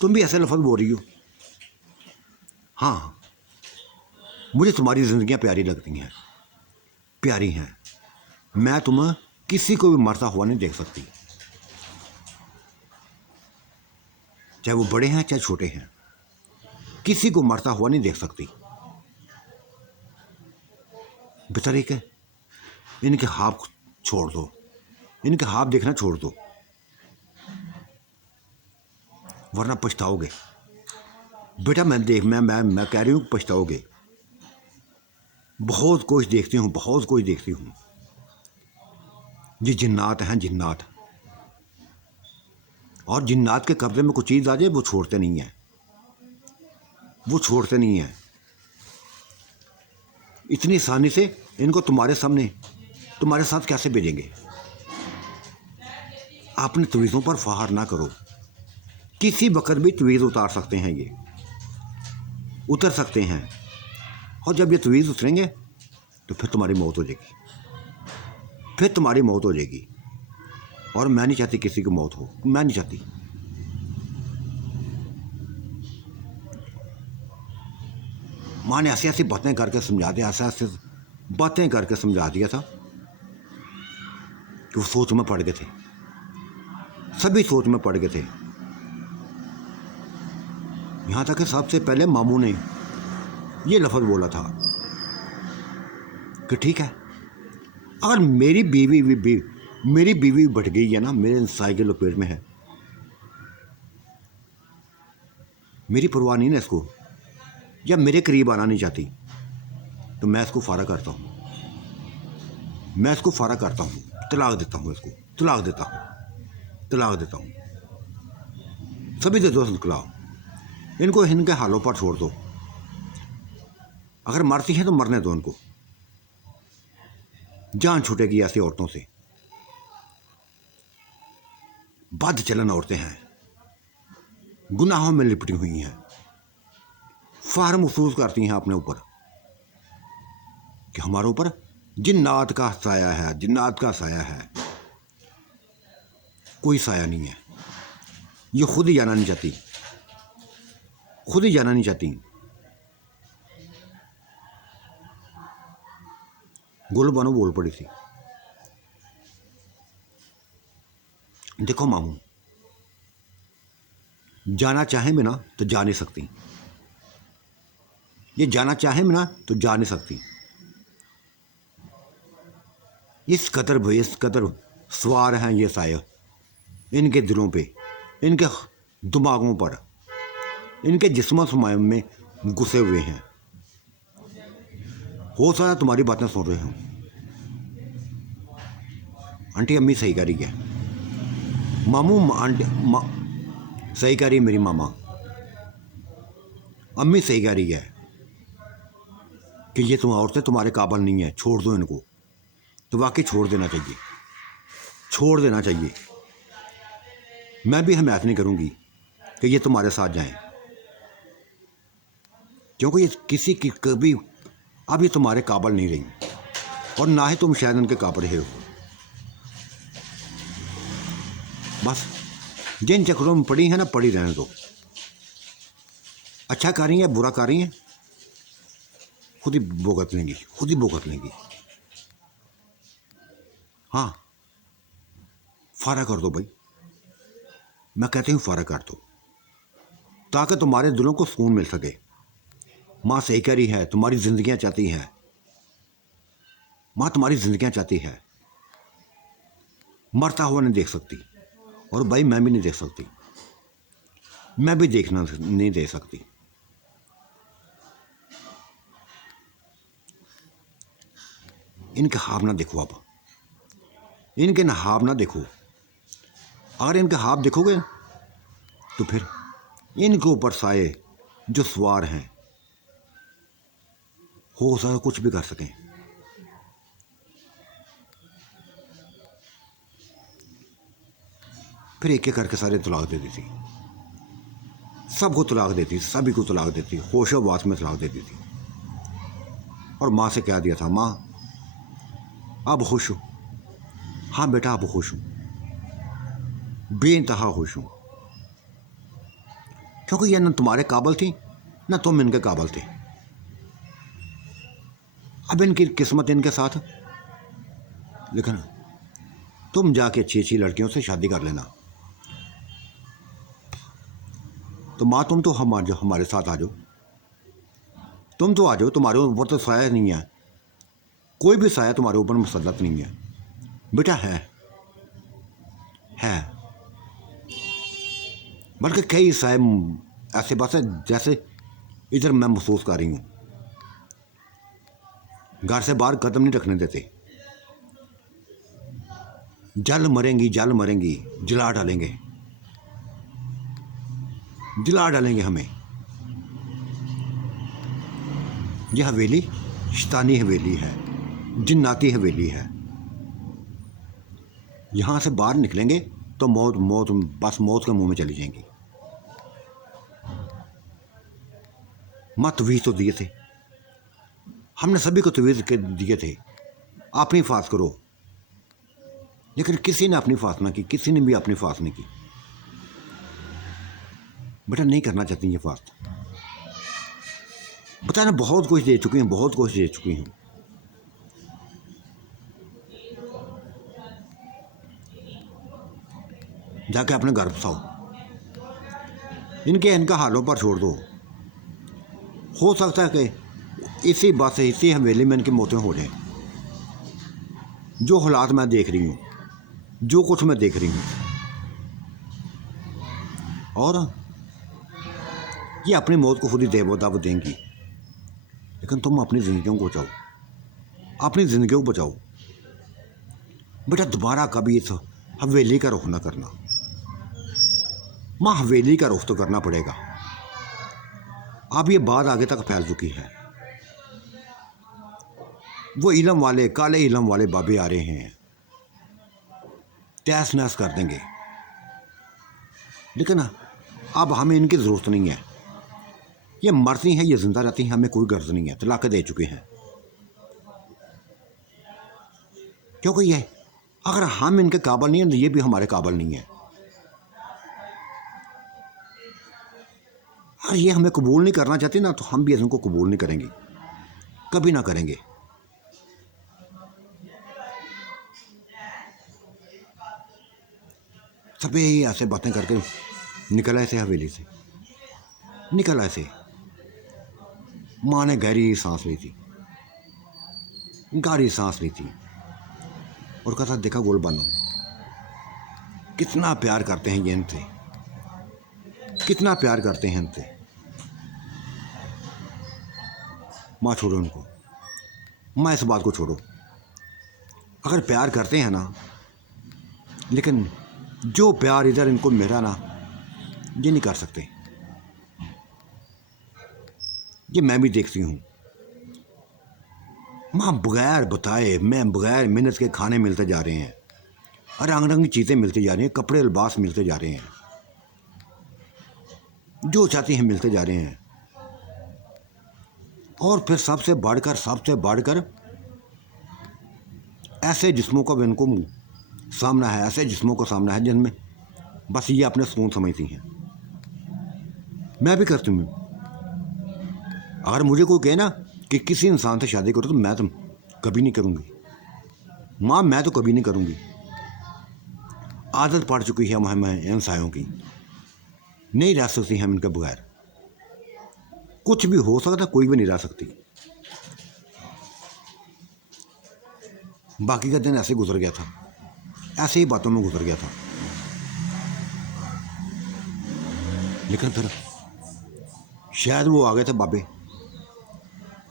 तुम भी ऐसे लफ्ज़ बोल रही हो। हाँ मुझे तुम्हारी ज़िंदगियाँ प्यारी लगती हैं, प्यारी हैं। मैं तुम्हें किसी को भी मरता हुआ नहीं देख सकती, चाहे वो बड़े हैं चाहे छोटे हैं, किसी को मरता हुआ नहीं देख सकती। बेहतर है इनके ख्वाब छोड़ दो, इनके ख्वाब देखना छोड़ दो, वरना पछताओगे। बेटा मैं कह रही हूँ पछताओगे। बहुत कुछ देखती हूँ, बहुत कुछ देखती हूँ। ये जिन्नात हैं, जिन्नात, और जिन्नात के कब्जे में कुछ चीज़ आ जाए वो छोड़ते नहीं हैं, वो छोड़ते नहीं हैं। इतनी आसानी से इनको तुम्हारे सामने, तुम्हारे साथ कैसे भेजेंगे? आपने तवीज़ों पर फहार ना करो, किसी वक्त भी तवीज़ उतार सकते हैं, ये उतर सकते हैं। और जब ये तवीज़ उतरेंगे तो फिर तुम्हारी मौत हो जाएगी, फिर तुम्हारी मौत हो जाएगी। और मैं नहीं चाहती किसी की मौत हो, मैं नहीं चाहती। माँ ने ऐसी ऐसी बातें करके समझा दिया, ऐसे ऐसे बातें करके समझा दिया था कि वो सोच में पड़ गए थे, सभी सोच में पड़ गए थे। यहाँ तक कि सबसे पहले मामू ने ये लफ्ज़ बोला था कि ठीक है, अगर मेरी बीवी बढ़ गई है ना, मेरे साए के लपेट में है, मेरी परवाह नहीं ना इसको, या मेरे करीब आना नहीं चाहती, तो मैं इसको फारा करता हूँ, मैं इसको फारा करता हूँ, तलाक देता हूँ, इसको तलाक देता हूँ, तलाक देता हूँ। सभी दे दो तलाक, इनको इनके हालों पर छोड़ दो। अगर मरती हैं तो मरने दो इनको, जान छूटेगी ऐसी औरतों से। बद चलन औरतें हैं, गुनाहों में लिपटी हुई हैं, फार महसूस करती हैं अपने ऊपर कि हमारे ऊपर जिन्नात का साया है, जिन्नात का साया है। कोई साया नहीं है, ये खुद ही जाना नहीं चाहती, खुद ही जाना नहीं चाहती। गोल बानो बोल पड़ी थी, देखो मामू, जाना चाहे बिना तो जा नहीं सकती, ये जाना चाहे बिना तो जा नहीं सकती। इस कदर सवार हैं ये साया इनके दिलों पे, इनके दिमागों पर, इनके जिस्म समायम में घुसे हुए हैं। हो सकता तुम्हारी बातें सुन रहे हो, आंटी अम्मी सही कह रही है, मामू सही कह रही है, मेरी मामा अम्मी सही कह रही है कि ये तुम औरतें तुम्हारे काबिल नहीं है, छोड़ दो इनको। तो वाकई छोड़ देना चाहिए, छोड़ देना चाहिए। मैं भी हिमायत नहीं करूँगी कि ये तुम्हारे साथ जाएं, क्योंकि ये किसी की कभी अब ये तुम्हारे काबिल नहीं रही, और ना ही तुम शायद उनके काबिल रहे हो। बस जिन चक्रों में पड़ी है ना, पड़ी रहने दो। अच्छा कर रही हैं, बुरा कर रही हैं, खुद ही भुगत लेंगी, खुद ही भुगत लेंगी। हाँ फारा कर दो भाई, मैं कहती हूँ फ़र्क कर दो, ताकि तुम्हारे दिलों को सुकून मिल सके। माँ सही कह रही है, तुम्हारी ज़िंदगियाँ चाहती हैं, माँ तुम्हारी ज़िंदगियाँ चाहती है। मरता हुआ नहीं देख सकती, और भाई मैं भी नहीं देख सकती, मैं भी देखना नहीं दे सकती। इनके ख्वाब ना देखो, अब इनके नहाब ना देखो। अगर इनके ख्वाब देखोगे तो फिर इनके ऊपर साए जो सवार हैं, हो सकता कुछ भी कर सकें। फिर एक एक करके सारे तलाक दे देती, सबको तलाक देती, सभी को तलाक देती, होशोवास में तलाक दे देती। और माँ से कह दिया था, माँ अब खुश हूँ। हाँ बेटा अब खुश हूँ, बेइंतहा खुश हूँ, क्योंकि ये न तुम्हारे काबिल थी न तुम इनके काबिल थे। अब इनकी किस्मत इनके साथ, लेकिन तुम जाके अच्छी अच्छी लड़कियों से शादी कर लेना। तो माँ तुम तो हमारे साथ आ जाओ, तुम तो आ जाओ, तुम्हारे ऊपर तो साया नहीं है, कोई भी साया तुम्हारे ऊपर मुसल्लत नहीं है। बेटा है बल्कि कई साए ऐसे बस है जैसे इधर मैं महसूस कर रही हूँ। घर से बाहर कदम नहीं रखने देते, जल मरेंगी जला डालेंगे, जला डालेंगे हमें। यह हवेली शैतानी हवेली है, जिन्नाती हवेली है। यहाँ से बाहर निकलेंगे तो मौत मौत बस मौत के मुंह में चली जाएंगी। माँ तवीज़ तो दिए थे, हमने सभी को तवीज़ के दिए थे, अपनी हिफाजत करो, लेकिन किसी ने अपनी हिफाजत ना की, किसी ने भी अपनी हिफाजत नहीं की। बेटा नहीं करना चाहती ये हिफाजत, बता ना बहुत कुछ दे चुकी हूँ, बहुत कुछ दे चुकी हूँ। जाके अपने घर बसाओ, इनका हालों पर छोड़ दो। हो सकता है कि इसी बात से इसी हवेली में इनकी मौतें हो जाएं। जो हालात मैं देख रही हूँ, जो कुछ मैं देख रही हूँ, और ये अपनी मौत को खुद ही दावत देंगी। लेकिन तुम अपनी ज़िंदगियों को बचाओ, अपनी ज़िंदगियों को बचाओ। बेटा दोबारा कभी इस हवेली का रुख ना करना। माँ हवेली का रुख तो करना पड़ेगा, अब ये बात आगे तक फैल चुकी है। वो इलम वाले, काले इलम वाले बाबे आ रहे हैं, तहस नहस कर देंगे। लेकिन अब हमें इनकी ज़रूरत नहीं है, ये मरती हैं, ये जिंदा रहती हैं, हमें कोई गर्ज नहीं है। तलाक दे चुके हैं, क्योंकि ये अगर हम इनके काबिल नहीं हैं तो ये भी हमारे काबिल नहीं है। और ये हमें कबूल नहीं करना चाहती ना, तो हम भी इनको कबूल नहीं करेंगे, कभी ना करेंगे। सभी ऐसे बातें करके निकल ऐसे हवेली से, निकल ऐसे। माँ ने गहरी सांस ली थी, गहरी सांस ली थी, और कहा था देखा गोल बनो, कितना प्यार करते हैं ये इनसे, कितना प्यार करते हैं इनसे। माँ छोड़ो उनको, माँ इस बात को छोड़ो। अगर प्यार करते हैं ना, लेकिन जो प्यार इधर इनको मिला ना, ये नहीं कर सकते। ये मैं भी देखती हूँ, माँ बगैर बताए मैं बगैर मेहनत के खाने मिलते जा रहे हैं, रंग रंग चीज़ें मिलती जा रही हैं, कपड़े लिबास मिलते जा रहे हैं, जो चाहती हैं मिलते जा रहे हैं। और फिर सबसे बढ़कर ऐसे जिस्मों का इनको सामना है, ऐसे जिस्मों का सामना है जिनमें बस ये अपने सुकून समझती हैं। मैं भी करती हूँ। अगर मुझे कोई कहे ना कि किसी इंसान से शादी करो, तो मैं तो कभी नहीं करूँगी माँ, मैं तो कभी नहीं करूँगी। आदत पड़ चुकी है हमें इन सायों की। नहीं रह सकती हम इनके बगैर। कुछ भी हो सकता, कोई भी नहीं रह सकती। बाकी का दिन ऐसे गुजर गया था, ऐसे ही बातों में गुजर गया था। लेकिन फिर शायद वो आ गए थे बाबे,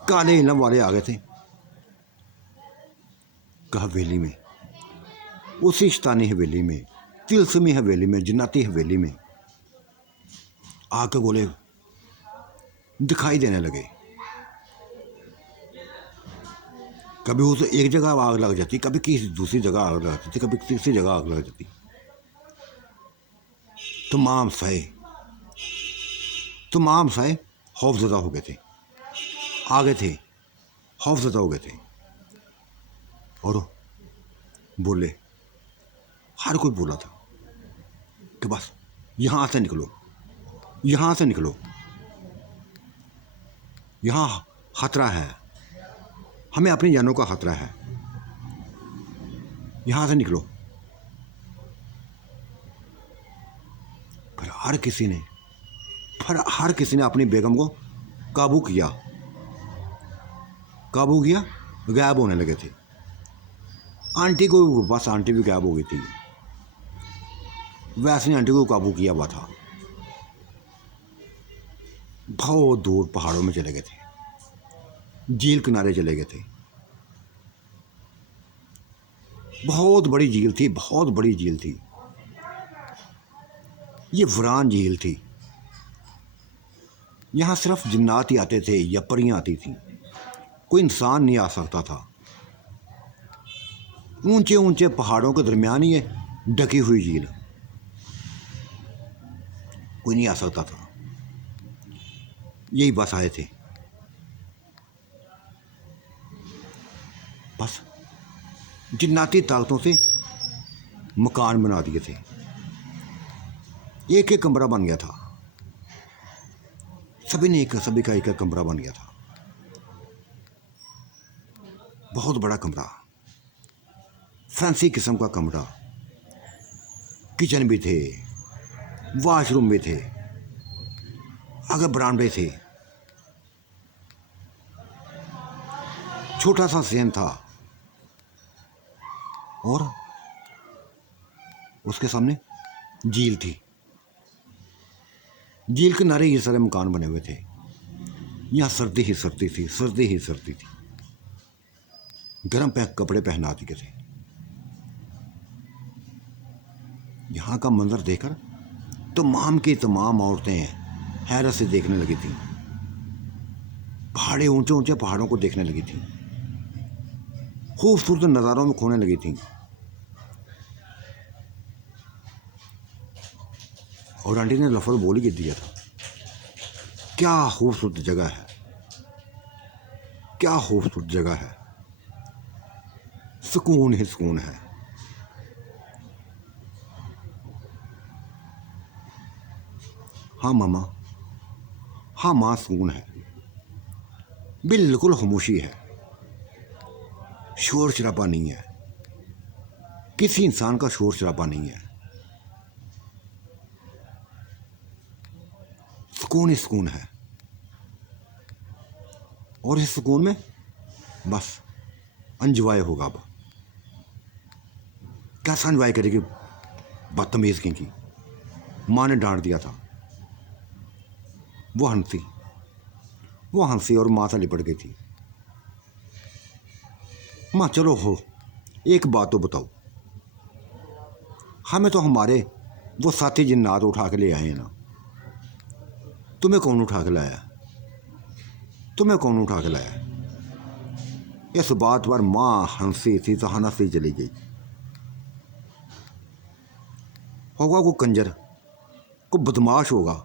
काले इलम वाले आ गए थे हवेली में, उसी शतानी हवेली में, तिलस्मी हवेली में, जन्नती हवेली में आके बोले, दिखाई देने लगे। कभी उस एक जगह आग लग जाती, कभी किसी दूसरी जगह आग लग जाती, कभी तीसरी जगह आग लग जाती। तमाम साए खौफजदा हो गए थे, आ गए थे, खौफजदा हो गए थे और बोले, हर कोई बोला था कि बस यहाँ से निकलो, यहाँ से निकलो, यहाँ खतरा है, हमें अपनी जानों का खतरा है, यहाँ से निकलो। फिर हर किसी ने अपनी बेगम को काबू किया, गायब होने लगे थे। आंटी को बस, आंटी भी गायब हो गई थी। वैसे आंटी को काबू किया हुआ था। बहुत दूर पहाड़ों में चले गए थे, झील किनारे चले गए थे। बहुत बड़ी झील थी, बहुत बड़ी झील थी। ये वीरान झील थी। यहाँ सिर्फ जिन्नात ही आते थे या परियां आती थी, कोई इंसान नहीं आ सकता था। ऊंचे ऊंचे पहाड़ों के दरमियान ये ढकी हुई झील, कोई नहीं आ सकता था। यही बस आए थे, बस जिन्नाती ताकतों से मकान बना दिए थे। एक एक कमरा बन गया था, सभी का एक कमरा बन गया था। बहुत बड़ा कमरा, फैंसी किस्म का कमरा। किचन भी थे, वॉशरूम भी थे, आगे बरामदे थे, छोटा सा सेन था और उसके सामने झील थी। झील के किनारे ये सारे मकान बने हुए थे। यहाँ सर्दी ही सर्दी थी, सर्दी ही सर्दी थी। गर्म कपड़े पहना दिए थे। यहाँ का मंजर देखकर तमाम की तमाम औरतें हैरत से देखने लगी थी। पहाड़े, ऊंचे ऊंचे पहाड़ों को देखने लगी थी, खूबसूरत नज़ारों में खोने लगी थी। और आंटी ने लफ्ज़ बोल ही दिया था, क्या खूबसूरत जगह है, क्या खूबसूरत जगह है, सुकून ही सुकून है। हाँ मामा, हाँ माँ, सुकून है, बिल्कुल खामोशी है, शोर शराबा नहीं है, किसी इंसान का शोर शराबा नहीं है, सुकून ही सुकून है। और इस सुकून में बस एंजॉय होगा। अब कैसा एंजॉय करेगी बदतमीज की माँ ने डांट दिया था। वो हंसी और माँ से लिपट गई थी। माँ चलो हो, एक बात तो बताओ, हमें तो हमारे वो साथी जिन्नात उठा के ले आए हैं ना, तुम्हें कौन उठा के लाया, तुम्हें कौन उठा के लाया? इस बात पर माँ हंसी थी तो हंसी चली गई। होगा को कंजर, को बदमाश होगा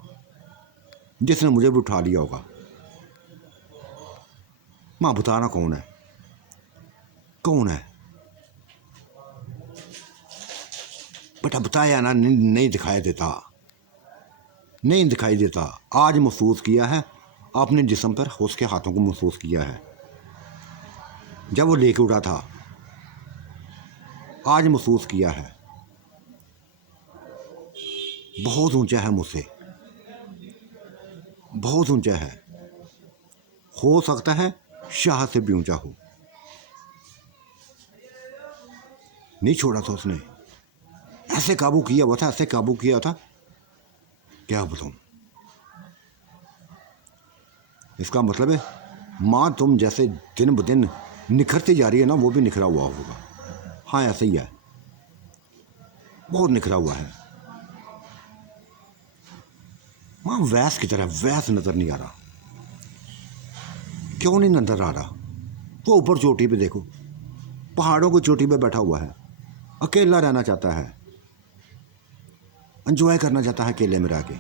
जिसने मुझे भी उठा लिया होगा। माँ बताना कौन है, कौन है? बेटा बताया ना, नहीं दिखाई देता, नहीं दिखाई देता। आज महसूस किया है, आपने जिस्म पर उसके हाथों को महसूस किया है जब वो लेके उड़ा था। आज महसूस किया है, बहुत ऊंचा है मुझसे, बहुत ऊंचा है, हो सकता है शाह से भी ऊंचा हो। नहीं छोड़ा था उसने, ऐसे काबू किया हुआ था, ऐसे काबू किया था, क्या बताऊं। इसका मतलब है माँ तुम जैसे दिन ब दिन निखरती जा रही है ना, वो भी निखरा हुआ होगा। हाँ ऐसे ही है, बहुत निखरा हुआ है। माँ वैस की तरह वैस नजर नहीं आ रहा। क्यों नहीं नजर आ रहा? वो ऊपर चोटी पे देखो, पहाड़ों की चोटी पे बैठा हुआ है, अकेला रहना चाहता है, एंजॉय करना चाहता है अकेले में रह के।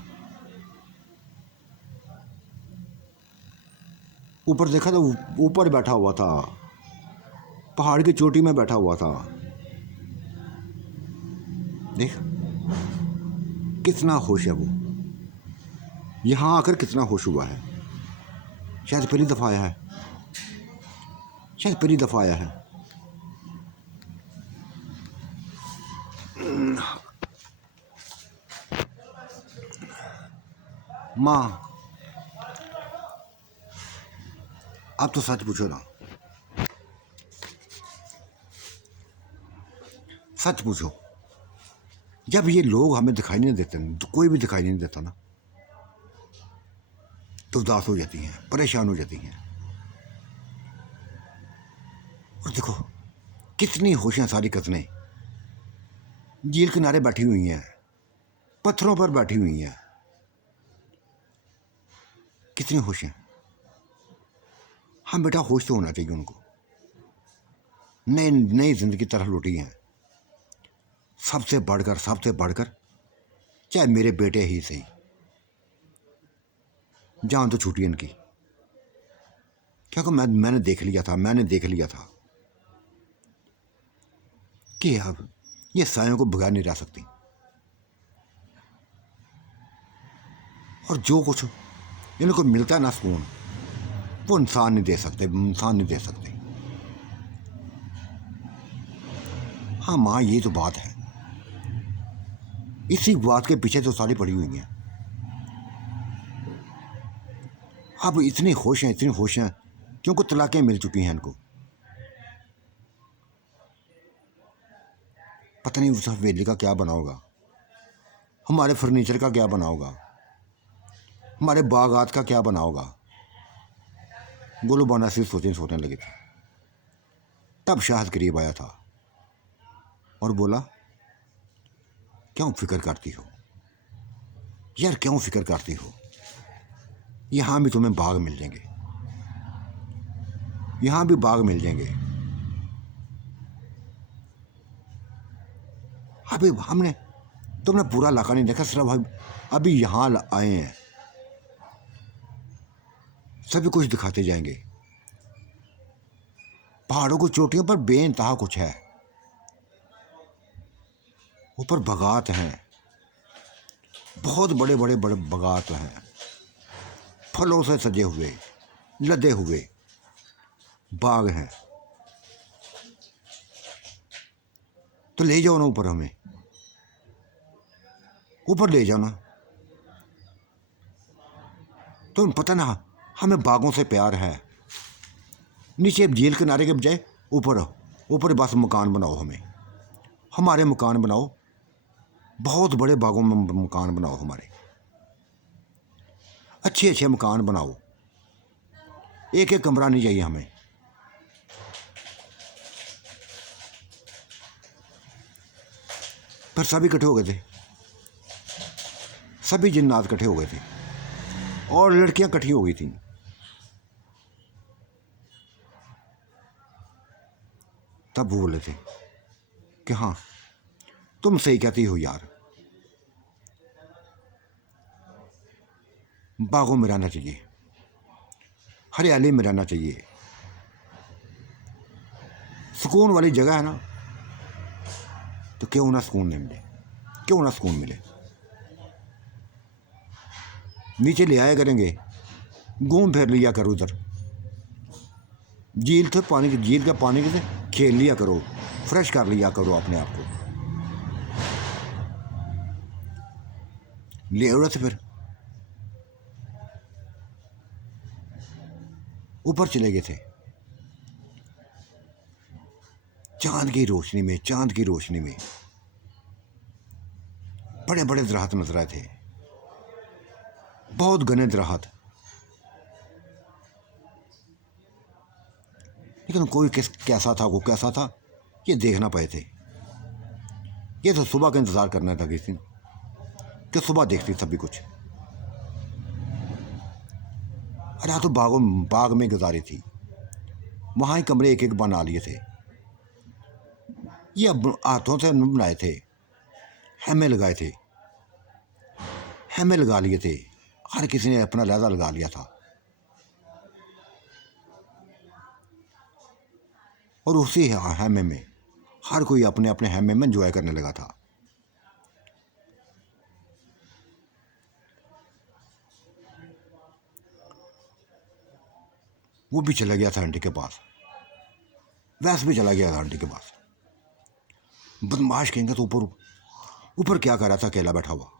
ऊपर देखा तो ऊपर बैठा हुआ था, पहाड़ की चोटी में बैठा हुआ था। देख कितना खुश है वो, यहां आकर कितना खुश हुआ है। शायद पहली दफा आया है, शायद पहली दफा आया है। माँ आप तो सच पूछो ना, सच पूछो। जब ये लोग हमें दिखाई नहीं देते, तो कोई भी दिखाई नहीं देता ना, तो उदास हो जाती हैं, परेशान हो जाती हैं। और देखो कितनी होश हैं सारी कतने, झील किनारे बैठी हुई हैं, पत्थरों पर बैठी हुई हैं, कितनी होश हैं। हाँ बेटा होश तो होना चाहिए उनको, नई नई जिंदगी तरह लौटी हैं, सबसे बढ़कर, सबसे बढ़कर, चाहे मेरे बेटे ही सही, जान तो छूटी इनकी। क्योंकि मैंने देख लिया था, मैंने देख लिया था कि अब ये सायों को भगा नहीं रह सकती। और जो कुछ इनको मिलता है ना सुकून, वो इंसान नहीं दे सकते, इंसान नहीं दे सकते। हाँ माँ ये तो बात है, इसी बात के पीछे तो सारी पड़ी हुई हैं। अब इतनी खुश हैं, इतनी खुश हैं क्योंकि तलाकें मिल चुकी हैं इनको। पता नहीं उस हवेली का क्या बना होगा, हमारे फर्नीचर का क्या बना होगा, हमारे बागात का क्या बना होगा। गोलू बाना से सोचने लगे थे। तब शाहद करीब आया था और बोला क्यों फिक्र करती हो यार, क्यों फिक्र करती हो, यहां भी तुम्हें बाग मिल जाएंगे, यहां भी बाग मिल जाएंगे। अभी हमने तुमने पूरा इलाका नहीं देखा, सिर्फ अभी यहां आए हैं, सभी कुछ दिखाते जाएंगे। पहाड़ों की चोटियों पर बेइंतहा कुछ है, ऊपर बगात हैं, बहुत बड़े बड़े बड़े बगात हैं, फलों से सजे हुए, लदे हुए बाग हैं। तो ले जाओ ना ऊपर, हमें ऊपर ले जाओ ना। तुम्हें पता ना हमें बागों से प्यार है। नीचे झील किनारे के बजाय ऊपर, ऊपर बस मकान बनाओ, हमें हमारे मकान बनाओ, बहुत बड़े बागों में मकान बनाओ, हमारे अच्छे अच्छे मकान बनाओ, एक एक कमरा नहीं चाहिए हमें। फिर सभी इकट्ठे हो गए थे, सभी जिन्नात इकट्ठे हो गए थे और लड़कियां इकट्ठी हो गई थी। तब वो बोले थे कि हाँ तुम सही कहती हो यार, बागों में रहना चाहिए, हरियाली में रहना चाहिए, सुकून वाली जगह है ना, तो क्यों ना सुकून नहीं मिले, क्यों ना सुकून मिले। नीचे ले आया करेंगे, घूम फिर लिया करो उधर, झील थे पानी की, झील का पानी से खेल लिया करो, फ्रेश कर लिया करो अपने आप को। ले आओ से फिर ऊपर चले गए थे। चांद की रोशनी में, चांद की रोशनी में बड़े बड़े दरख्त नजर आए थे, बहुत घने दरख्त, लेकिन कोई कैसा था, वो कैसा था ये देख ना पाए थे। ये तो सुबह का इंतजार करना था किसी कि सुबह देखती सभी कुछ। रात तो बाग में गुजारी थी, वहाँ ही कमरे एक एक बना लिए थे। ये अब हाथों से बनाए थे, हेमे लगाए थे, हेमे लगा लिए थे, हर किसी ने अपना लहजा लगा लिया था। और उसी हेमे में हर कोई अपने अपने हेमे में एंजॉय करने लगा था। वो भी चला गया था आंटी के पास, वैस भी चला गया था आंटी के पास। बदमाश कहेंगे तो ऊपर ऊपर क्या कर रहा था अकेला बैठा हुआ।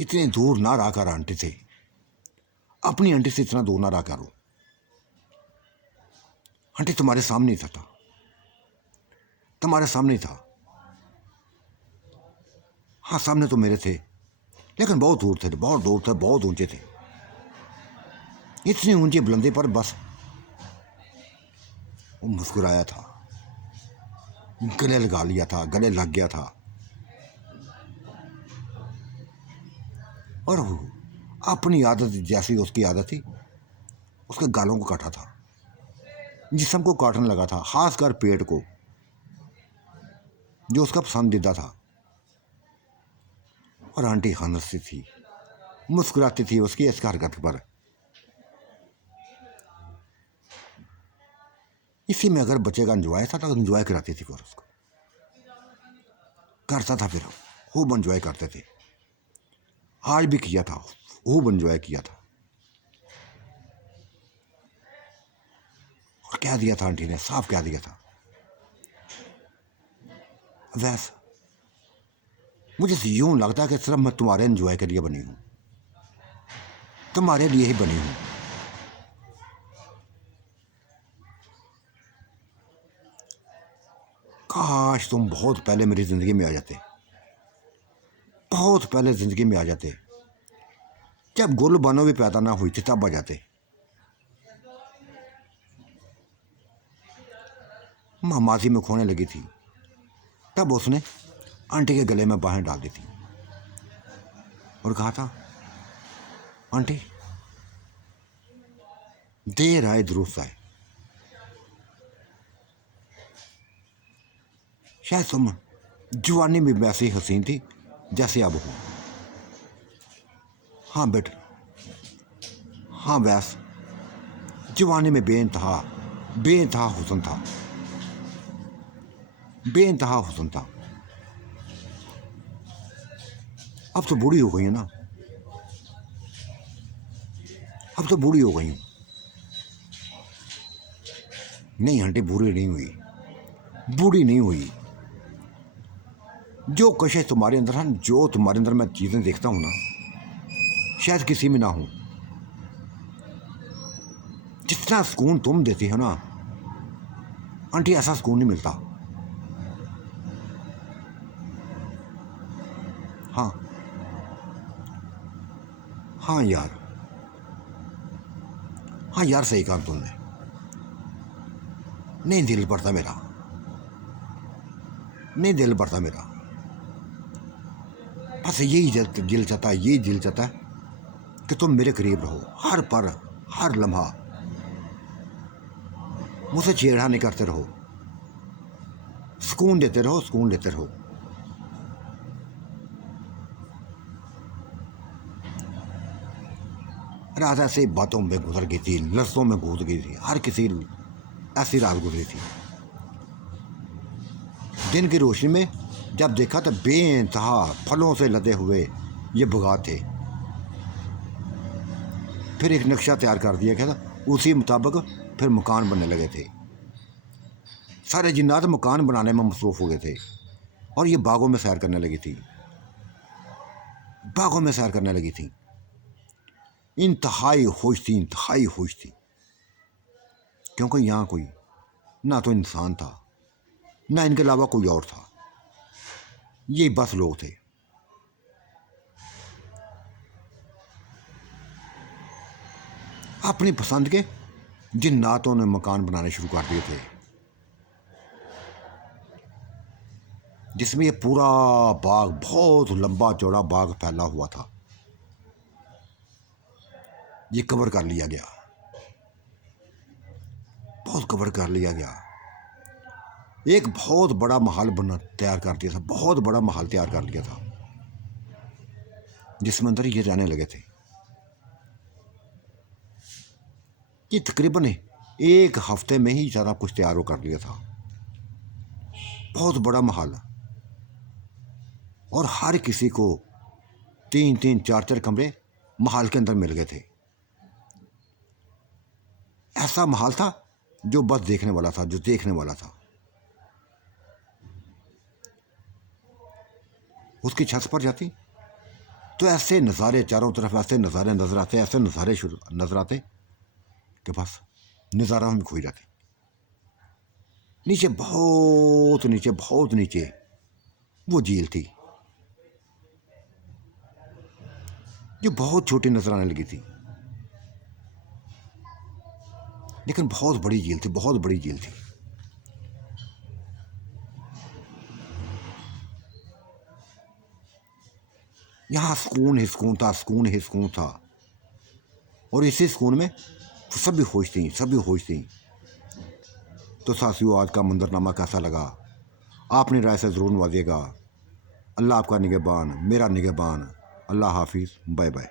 इतने दूर ना रहा कर आंटी से, अपनी आंटी से इतना दूर ना रहा करो। आंटी तुम्हारे सामने ही था, तुम्हारे सामने ही था। हाँ सामने तो मेरे थे, लेकिन बहुत दूर थे, बहुत दूर थे, बहुत ऊंचे थे, इतनी ऊंची बुलंदी पर बस वो मुस्कुराया था, गले लगा लिया था, गले लग गया था। और वो अपनी आदत जैसी उसकी आदत थी, उसके गालों को काटा था, जिस्म को काटने लगा था, खासकर पेट को, जो उसका पसंदीदा था। और आंटी हंसती थी, मुस्कुराती थी उसकी इस हरकत पर। इसी में अगर बच्चे का एंजॉय था तो एंजॉय कराती थी और उसको करता था, फिर खूब एंजॉय करते थे। आज भी किया था, खूब एंजॉय किया था। और कह दिया था आंटी ने, साफ कह दिया था, वैसे मुझे यूं लगता है कि सिर्फ मैं तुम्हारे एंजॉय के लिए बनी हूं, तुम्हारे लिए ही बनी हूं। काश तुम बहुत पहले मेरी जिंदगी में आ जाते, बहुत पहले जिंदगी में आ जाते, जब गुल बानो भी पैदा ना हुई थी तब आ जाते। माँ माजी में खोने लगी थी, तब उसने आंटी के गले में बाहें डाल दी थी और कहा था, आंटी देर आए दुरुस्त आए। शायद तुम जवानी में वैसी हसीन थी जैसे अब हो। हाँ बेटा, हाँ वैस जवानी में बेइंतहा हुस्न था, बेइंतहा हुस्न था। अब तो बूढ़ी हो गई है ना, अब तो बूढ़ी हो गई हूँ। नहीं आंटी बूढ़ी नहीं हुई, बूढ़ी नहीं हुई। जो कशिश तुम्हारे अंदर है, जो तुम्हारे अंदर मैं चीज़ें देखता हूँ ना, शायद किसी में ना हो। जितना सुकून तुम देती हो ना आंटी, ऐसा सुकून नहीं मिलता। हाँ हाँ यार, हाँ यार सही कहा तुमने। नहीं दिल पड़ता मेरा, नहीं दिल पड़ता मेरा। बस यही दिल चाहता है, यही दिल चाहता है कि तुम मेरे करीब रहो, हर पल हर लम्हा मुझसे छेड़खानी करते रहो, सुकून देते रहो, सुकून देते रहो। रात ऐसे बातों में गुजर गई थी, लफ्ज़ों में घुस गई थी, हर किसी ऐसी रात गुजरी थी। दिन की रोशनी में जब देखा तो बेइंतहा फलों से लदे हुए ये बगात थे। फिर एक नक्शा तैयार कर दिया गया था, उसी मुताबिक फिर मकान बनने लगे थे। सारे जिन्नात मकान बनाने में मसरूफ़ हो गए थे और ये बागों में सैर करने लगी थी, बागों में सैर करने लगी थी। इंतहाई खुश थी, इंतहाई खुश थी, क्योंकि यहाँ कोई ना तो इंसान था, ना इनके अलावा कोई और था, ये बस लोग थे। अपनी पसंद के जिन्नातों ने मकान बनाने शुरू कर दिए थे, जिसमें ये पूरा बाग, बहुत लंबा चौड़ा बाग फैला हुआ था, ये कवर कर लिया गया, बहुत कवर कर लिया गया। एक बहुत बड़ा महल बना तैयार कर दिया था, बहुत बड़ा महल तैयार कर लिया था, जिसमें अंदर ये रहने लगे थे। ये तकरीबन 1 हफ्ते में ही सारा कुछ तैयार हो कर लिया था, बहुत बड़ा महल, और हर किसी को 3-3, 4-4 कमरे महल के अंदर मिल गए थे। ऐसा महल था जो बस देखने वाला था, जो देखने वाला था। उसकी छत पर जाती तो ऐसे नज़ारे, चारों तरफ ऐसे नज़ारे नजर आते, ऐसे नज़ारे नजर आते कि बस नज़ारा में खोई जाती। नीचे, बहुत नीचे, बहुत नीचे वो झील थी, जो बहुत छोटी नजर आने लगी थी, लेकिन बहुत बड़ी झील थी, बहुत बड़ी झील थी। यहाँ सुकून ही सुकून था, सुकून ही सुकून था, और इसी सुकून में सभी खुश थी, सभी खुश थी। तो साथियों, आज का मंजरनामा कैसा लगा? आपने राय से ज़रूर नवाजिएगा। अल्लाह आपका निगहबान, मेरा निगहबान। अल्लाह हाफिज़, बाय बाय।